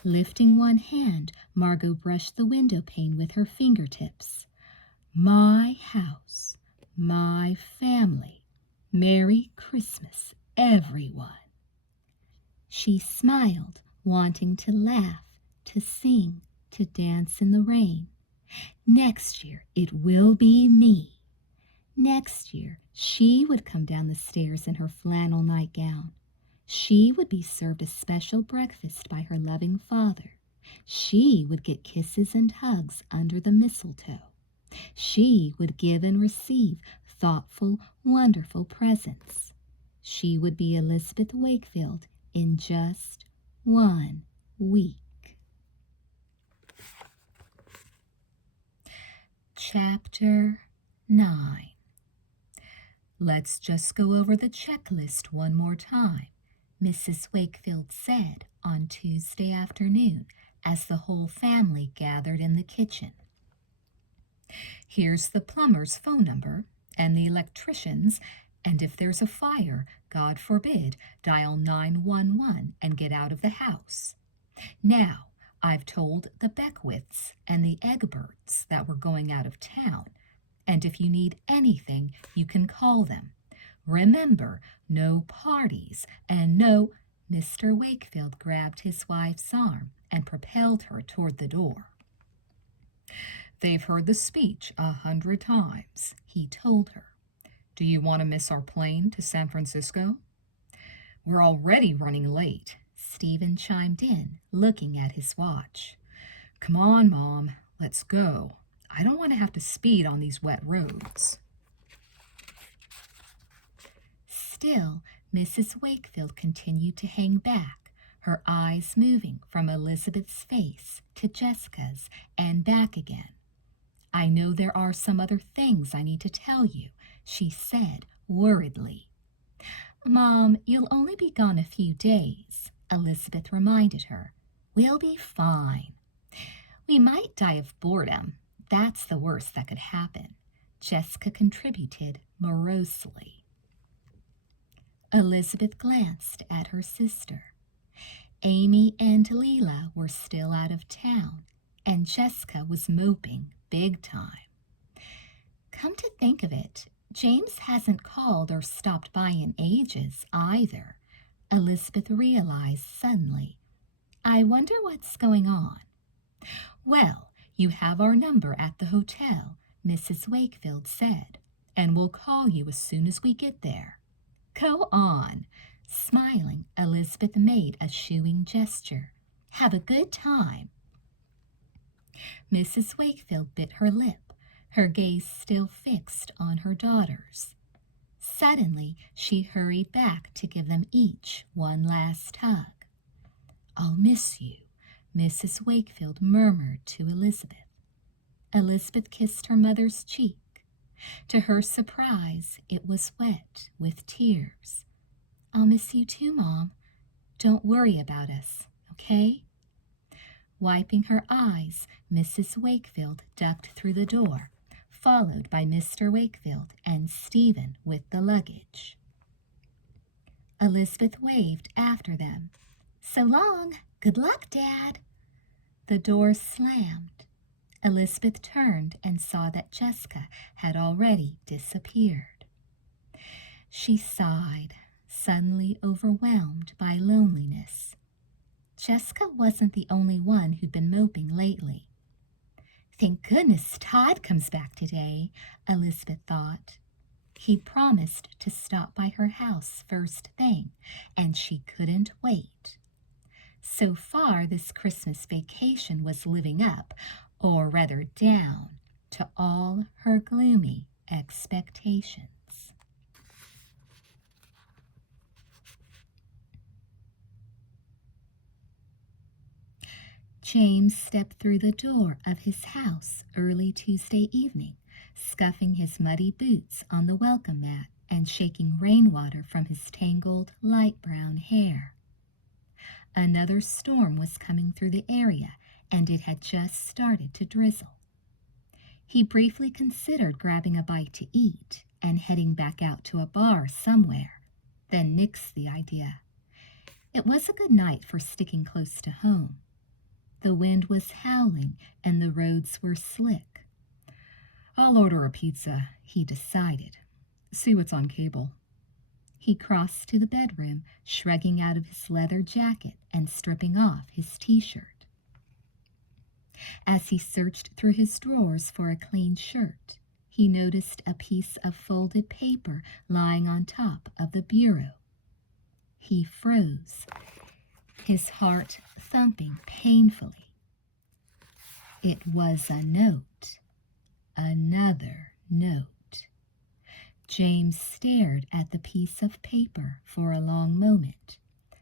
Lifting one hand, Margo brushed the window pane with her fingertips. My house, my family. Merry Christmas, everyone. She smiled, wanting to laugh, to sing, to dance in the rain. Next year, it will be me. Next year, she would come down the stairs in her flannel nightgown. She would be served a special breakfast by her loving father. She would get kisses and hugs under the mistletoe. She would give and receive thoughtful, wonderful presents. She would be Elizabeth Wakefield in just 1 week. Chapter 9. Let's just go over the checklist one more time, Mrs. Wakefield said on Tuesday afternoon as the whole family gathered in the kitchen. Here's the plumber's phone number and the electrician's, and if there's a fire, God forbid, dial 911 and get out of the house. Now, I've told the Beckwiths and the Egberts that we're going out of town, and if you need anything, you can call them. Remember, no parties and no... Mr. Wakefield grabbed his wife's arm and propelled her toward the door. They've heard the speech 100 times, he told her. Do you want to miss our plane to San Francisco? We're already running late, Stephen chimed in, looking at his watch. Come on, Mom, let's go. I don't want to have to speed on these wet roads. Still, Mrs. Wakefield continued to hang back, her eyes moving from Elizabeth's face to Jessica's and back again. "I know there are some other things I need to tell you," she said worriedly. "Mom, you'll only be gone a few days," Elizabeth reminded her. "We'll be fine. We might die of boredom. That's the worst that could happen," Jessica contributed morosely. Elizabeth glanced at her sister. Amy and Leela were still out of town, and Jessica was moping big time. "Come to think of it, James hasn't called or stopped by in ages either," Elizabeth realized suddenly. "I wonder what's going on." "Well, you have our number at the hotel," Mrs. Wakefield said, "and we'll call you as soon as we get there." "Go on." Smiling, Elizabeth made a shooing gesture. "Have a good time." Mrs. Wakefield bit her lip, her gaze still fixed on her daughters. Suddenly, she hurried back to give them each one last hug. "I'll miss you," Mrs. Wakefield murmured to Elizabeth. Elizabeth kissed her mother's cheek. To her surprise, it was wet with tears. "I'll miss you too, Mom. Don't worry about us, okay?" Wiping her eyes, Mrs. Wakefield ducked through the door, followed by Mr. Wakefield and Stephen with the luggage. Elizabeth waved after them. "So long. Good luck, Dad." The door slammed. Elizabeth turned and saw that Jessica had already disappeared. She sighed, suddenly overwhelmed by loneliness. Jessica wasn't the only one who'd been moping lately. "Thank goodness Todd comes back today," Elizabeth thought. He promised to stop by her house first thing, and she couldn't wait. So far, this Christmas vacation was living up, or rather down, to all her gloomy expectations. James stepped through the door of his house early Tuesday evening, scuffing his muddy boots on the welcome mat and shaking rainwater from his tangled light brown hair. Another storm was coming through the area, and it had just started to drizzle. He briefly considered grabbing a bite to eat and heading back out to a bar somewhere, then nixed the idea. It was a good night for sticking close to home. The wind was howling and the roads were slick. "I'll order a pizza," he decided. "See what's on cable." He crossed to the bedroom, shrugging out of his leather jacket and stripping off his t-shirt. As he searched through his drawers for a clean shirt, he noticed a piece of folded paper lying on top of the bureau. He froze, his heart thumping painfully. It was a note. Another note. James stared at the piece of paper for a long moment,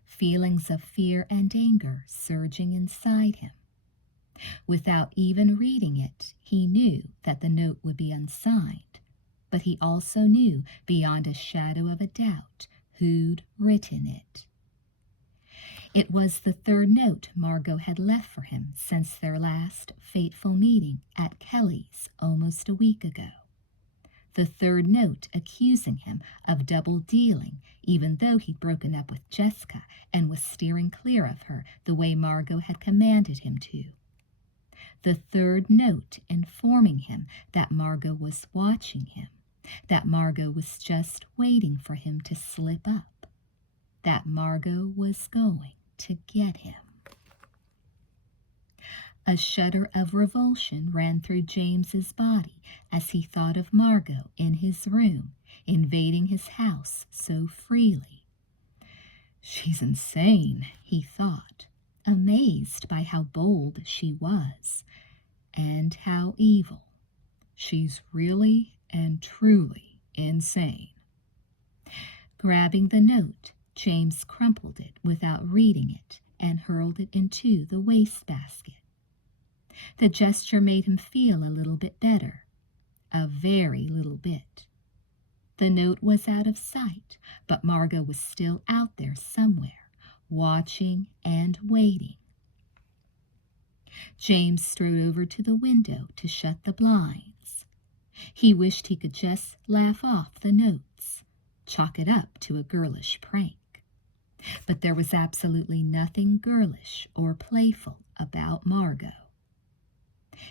feelings of fear and anger surging inside him. Without even reading it, he knew that the note would be unsigned, but he also knew beyond a shadow of a doubt who'd written it. It was the third note Margo had left for him since their last fateful meeting at Kelly's almost a week ago. The third note accusing him of double-dealing, even though he'd broken up with Jessica and was steering clear of her the way Margo had commanded him to. The third note informing him that Margo was watching him, that Margo was just waiting for him to slip up, that Margo was going to get him. A shudder of revulsion ran through James's body as he thought of Margo in his room, invading his house so freely. "She's insane," he thought, amazed by how bold she was, and how evil. "She's really and truly insane." Grabbing the note, James crumpled it without reading it and hurled it into the wastebasket. The gesture made him feel a little bit better, a very little bit. The note was out of sight, but Margo was still out there somewhere, watching and waiting. James strode over to the window to shut the blinds. He wished he could just laugh off the notes, chalk it up to a girlish prank. But there was absolutely nothing girlish or playful about Margo.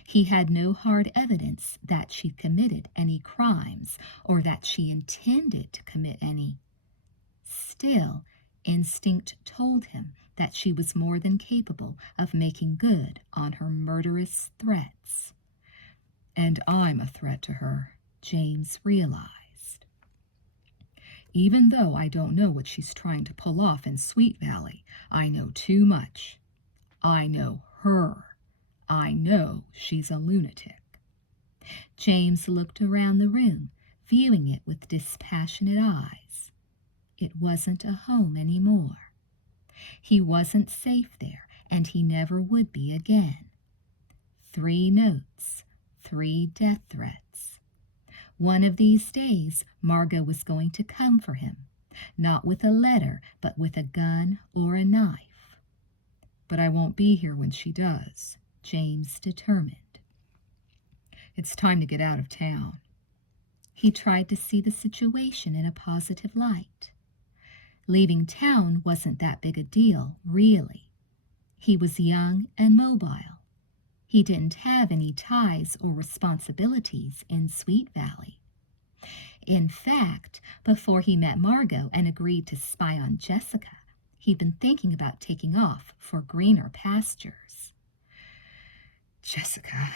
He had no hard evidence that she committed any crimes or that she intended to commit any. Still, instinct told him that she was more than capable of making good on her murderous threats. And I'm a threat to her, James realized. Even though I don't know what she's trying to pull off in Sweet Valley, I know too much. I know her. I know she's a lunatic. James looked around the room, viewing it with dispassionate eyes. It wasn't a home anymore. He wasn't safe there, and he never would be again. 3 notes, 3 death threats. One of these days, Margo was going to come for him, not with a letter, but with a gun or a knife. But I won't be here when she does, James determined. It's time to get out of town. He tried to see the situation in a positive light. Leaving town wasn't that big a deal, really. He was young and mobile. He didn't have any ties or responsibilities in Sweet Valley. In fact, before he met Margo and agreed to spy on Jessica, he'd been thinking about taking off for greener pastures. Jessica.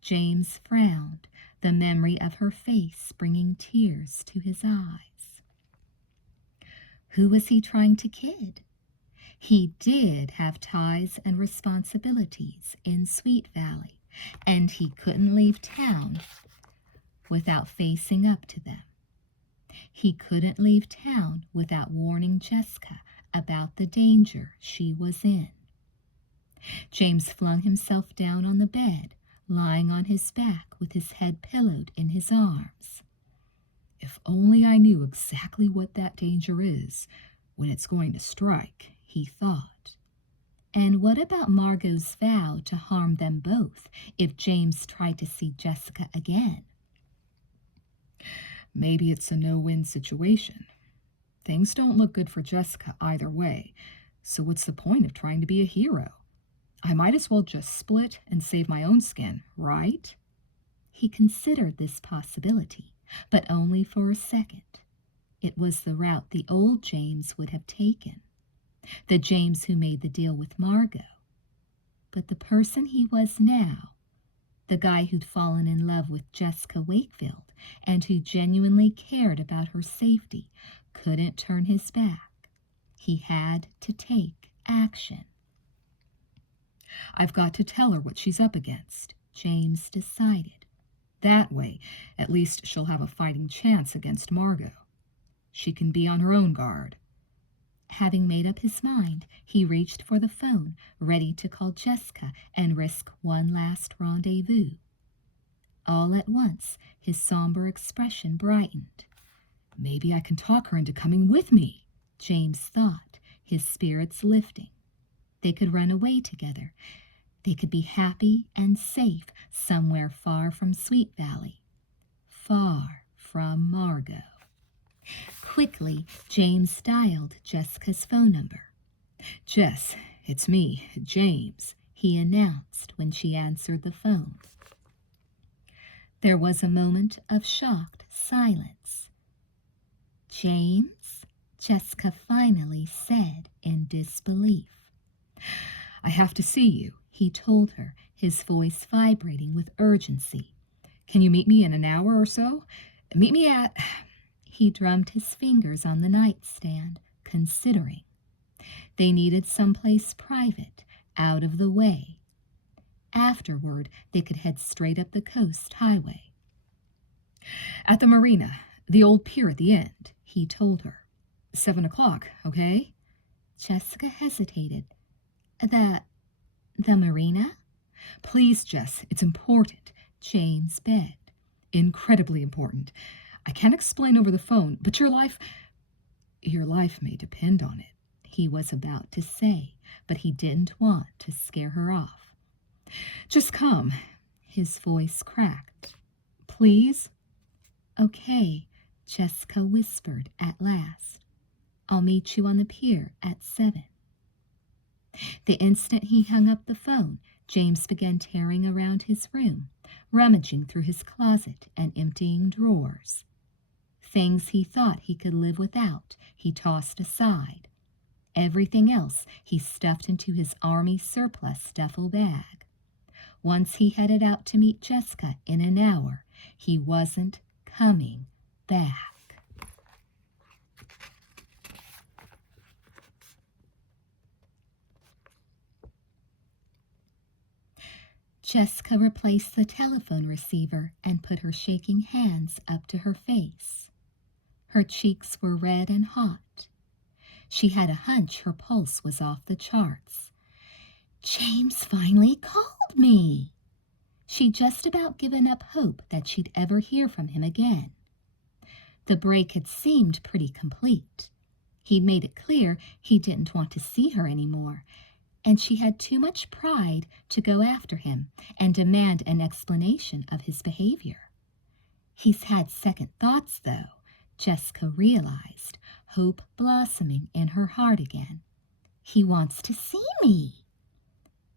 James frowned, the memory of her face bringing tears to his eyes. Who was he trying to kid? He did have ties and responsibilities in Sweet Valley, and he couldn't leave town without facing up to them. He couldn't leave town without warning Jessica about the danger she was in. James flung himself down on the bed, lying on his back with his head pillowed in his arms. If only I knew exactly what that danger is when it's going to strike, he thought. And what about Margo's vow to harm them both if James tried to see Jessica again? Maybe it's a no-win situation. Things don't look good for Jessica either way, so what's the point of trying to be a hero? I might as well just split and save my own skin, right? He considered this possibility, but only for a second. It was the route the old James would have taken, the James who made the deal with Margo. But the person he was now, the guy who'd fallen in love with Jessica Wakefield and who genuinely cared about her safety, couldn't turn his back. He had to take action. I've got to tell her what she's up against, James decided. That way, at least she'll have a fighting chance against Margo. She can be on her own guard. Having made up his mind, he reached for the phone, ready to call Jessica and risk one last rendezvous. All at once, his somber expression brightened. Maybe I can talk her into coming with me, James thought, his spirits lifting. They could run away together. They could be happy and safe somewhere far from Sweet Valley, far from Margo. Quickly, James dialed Jessica's phone number. Jess, it's me, James, he announced when she answered the phone. There was a moment of shocked silence. James? Jessica finally said in disbelief. I have to see you, he told her, his voice vibrating with urgency. Can you meet me in an hour or so? Meet me at... He drummed his fingers on the nightstand, considering. They needed someplace private, out of the way. Afterward, they could head straight up the coast highway. At the marina, the old pier at the end, he told her. 7 o'clock, okay? Jessica hesitated. The marina? Please, Jess, it's important. James begged. Incredibly important. I can't explain over the phone, but your life may depend on it. He was about to say, but he didn't want to scare her off. Just come. His voice cracked. Please? Okay, Jessica whispered at last. I'll meet you on the pier at 7. The instant he hung up the phone, James began tearing around his room, rummaging through his closet and emptying drawers. Things he thought he could live without, he tossed aside. Everything else he stuffed into his army surplus duffel bag. Once he headed out to meet Jessica in an hour, he wasn't coming back. Jessica replaced the telephone receiver and put her shaking hands up to her face. Her cheeks were red and hot. She had a hunch her pulse was off the charts. James finally called me. She'd just about given up hope that she'd ever hear from him again. The break had seemed pretty complete. He'd made it clear he didn't want to see her anymore, and she had too much pride to go after him and demand an explanation of his behavior. He's had second thoughts, though, Jessica realized, hope blossoming in her heart again. He wants to see me.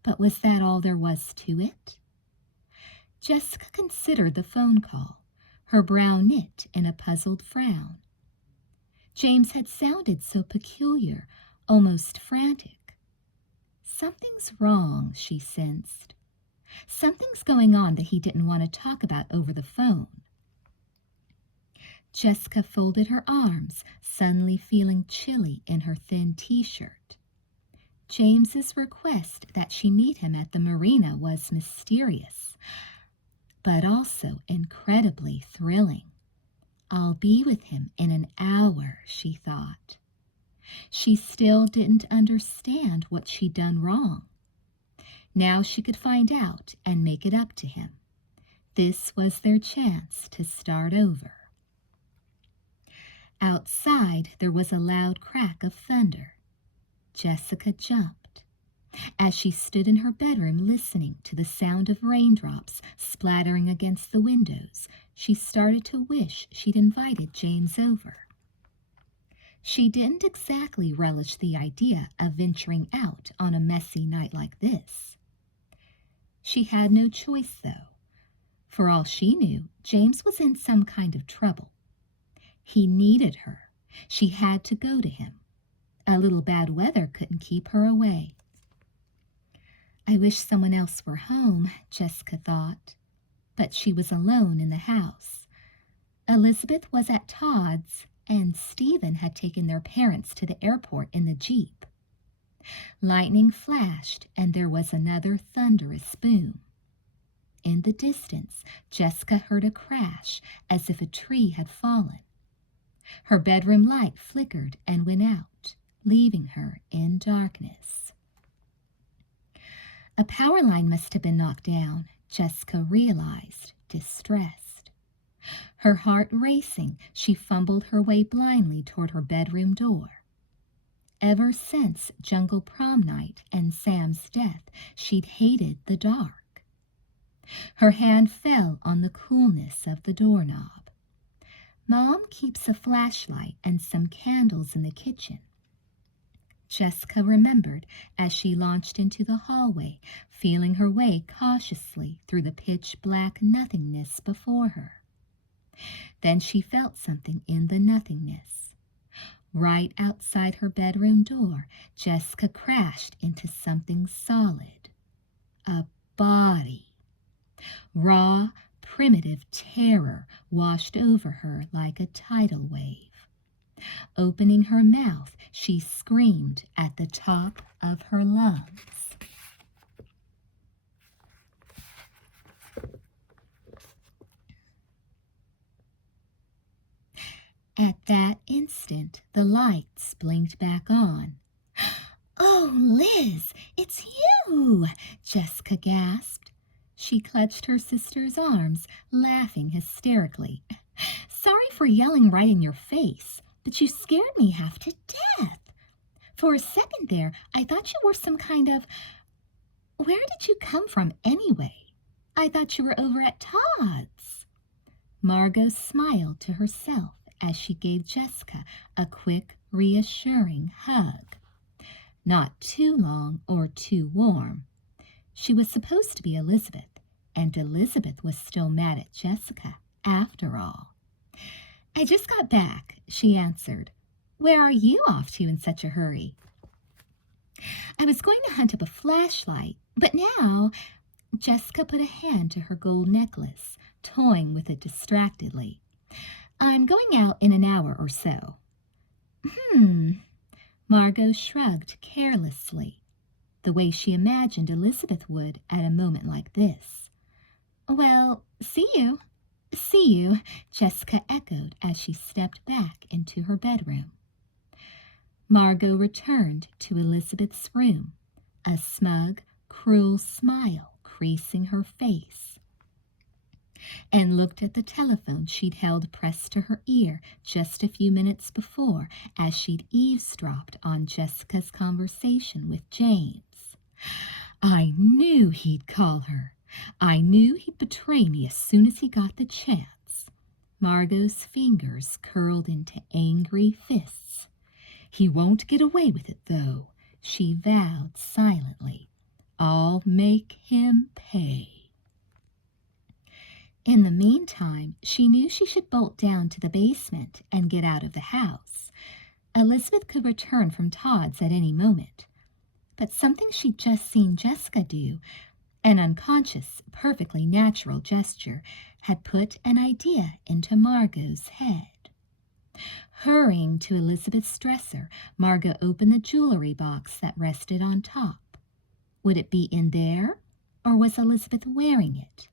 But was that all there was to it? Jessica considered the phone call, her brow knit in a puzzled frown. James had sounded so peculiar, almost frantic. Something's wrong, she sensed. Something's going on that he didn't want to talk about over the phone. Jessica folded her arms, suddenly feeling chilly in her thin t-shirt. James's request that she meet him at the marina was mysterious, but also incredibly thrilling. I'll be with him in an hour, she thought. She still didn't understand what she'd done wrong. Now she could find out and make it up to him. This was their chance to start over. Outside, there was a loud crack of thunder. Jessica jumped. As she stood in her bedroom listening to the sound of raindrops splattering against the windows, she started to wish she'd invited James over. She didn't exactly relish the idea of venturing out on a messy night like this. She had no choice, though. For all she knew, James was in some kind of trouble. He needed her. She had to go to him. A little bad weather couldn't keep her away. I wish someone else were home, Jessica thought. But she was alone in the house. Elizabeth was at Todd's, and Stephen had taken their parents to the airport in the Jeep. Lightning flashed, and there was another thunderous boom. In the distance, Jessica heard a crash as if a tree had fallen. Her bedroom light flickered and went out, leaving her in darkness. A power line must have been knocked down, Jessica realized, distressed. Her heart racing, she fumbled her way blindly toward her bedroom door. Ever since Jungle Prom Night and Sam's death, she'd hated the dark. Her hand fell on the coolness of the doorknob. Mom keeps a flashlight and some candles in the kitchen. Jessica remembered as she launched into the hallway, feeling her way cautiously through the pitch-black nothingness before her. Then she felt something in the nothingness. Right outside her bedroom door, Jessica crashed into something solid. A body. Raw, primitive terror washed over her like a tidal wave. Opening her mouth, she screamed at the top of her lungs. At that instant, the lights blinked back on. "Oh, Liz, it's you!" Jessica gasped. She clutched her sister's arms, laughing hysterically. "Sorry for yelling right in your face, but you scared me half to death. For a second there, I thought you were some kind of... Where did you come from anyway? I thought you were over at Todd's." Margo smiled to herself as she gave Jessica a quick, reassuring hug. Not too long or too warm. She was supposed to be Elizabeth, and Elizabeth was still mad at Jessica, after all. "I just got back," she answered. "Where are you off to in such a hurry?" "I was going to hunt up a flashlight, but now..." Jessica put a hand to her gold necklace, toying with it distractedly. "I'm going out in an hour or so." Margo shrugged carelessly, the way she imagined Elizabeth would at a moment like this. "Well, see you." "See you," Jessica echoed as she stepped back into her bedroom. Margo returned to Elizabeth's room, a smug, cruel smile creasing her face, and looked at the telephone she'd held pressed to her ear just a few minutes before as she'd eavesdropped on Jessica's conversation with James. "I knew he'd call her. I knew he'd betray me as soon as he got the chance." Margo's fingers curled into angry fists. "He won't get away with it, though," she vowed silently. "I'll make him pay." In the meantime, she knew she should bolt down to the basement and get out of the house. Elizabeth could return from Todd's at any moment. But something she'd just seen Jessica do, an unconscious, perfectly natural gesture, had put an idea into Margo's head. Hurrying to Elizabeth's dresser, Margo opened the jewelry box that rested on top. Would it be in there, or was Elizabeth wearing it?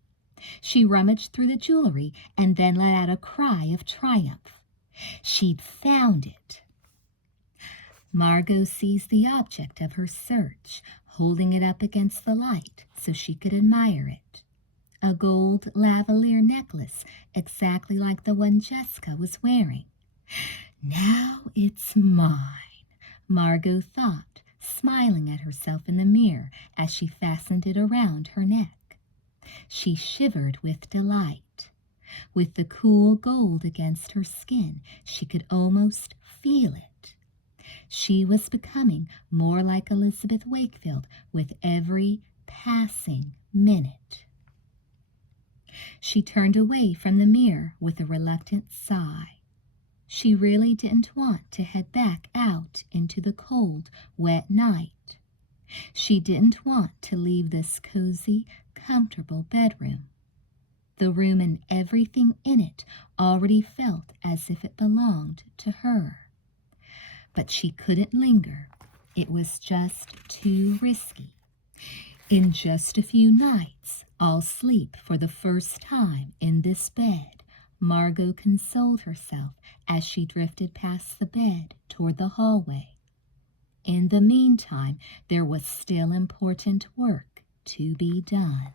She rummaged through the jewelry and then let out a cry of triumph. She'd found it. Margo seized the object of her search, holding it up against the light so she could admire it. A gold lavalier necklace exactly like the one Jessica was wearing. "Now it's mine," Margo thought, smiling at herself in the mirror as she fastened it around her neck. She shivered with delight. With the cool gold against her skin, she could almost feel it. She was becoming more like Elizabeth Wakefield with every passing minute. She turned away from the mirror with a reluctant sigh. She really didn't want to head back out into the cold, wet night. She didn't want to leave this cozy, comfortable bedroom. The room and everything in it already felt as if it belonged to her. But she couldn't linger. It was just too risky. In just a few nights, I'll sleep for the first time in this bed, Margo consoled herself as she drifted past the bed toward the hallway. In the meantime, there was still important work to be done.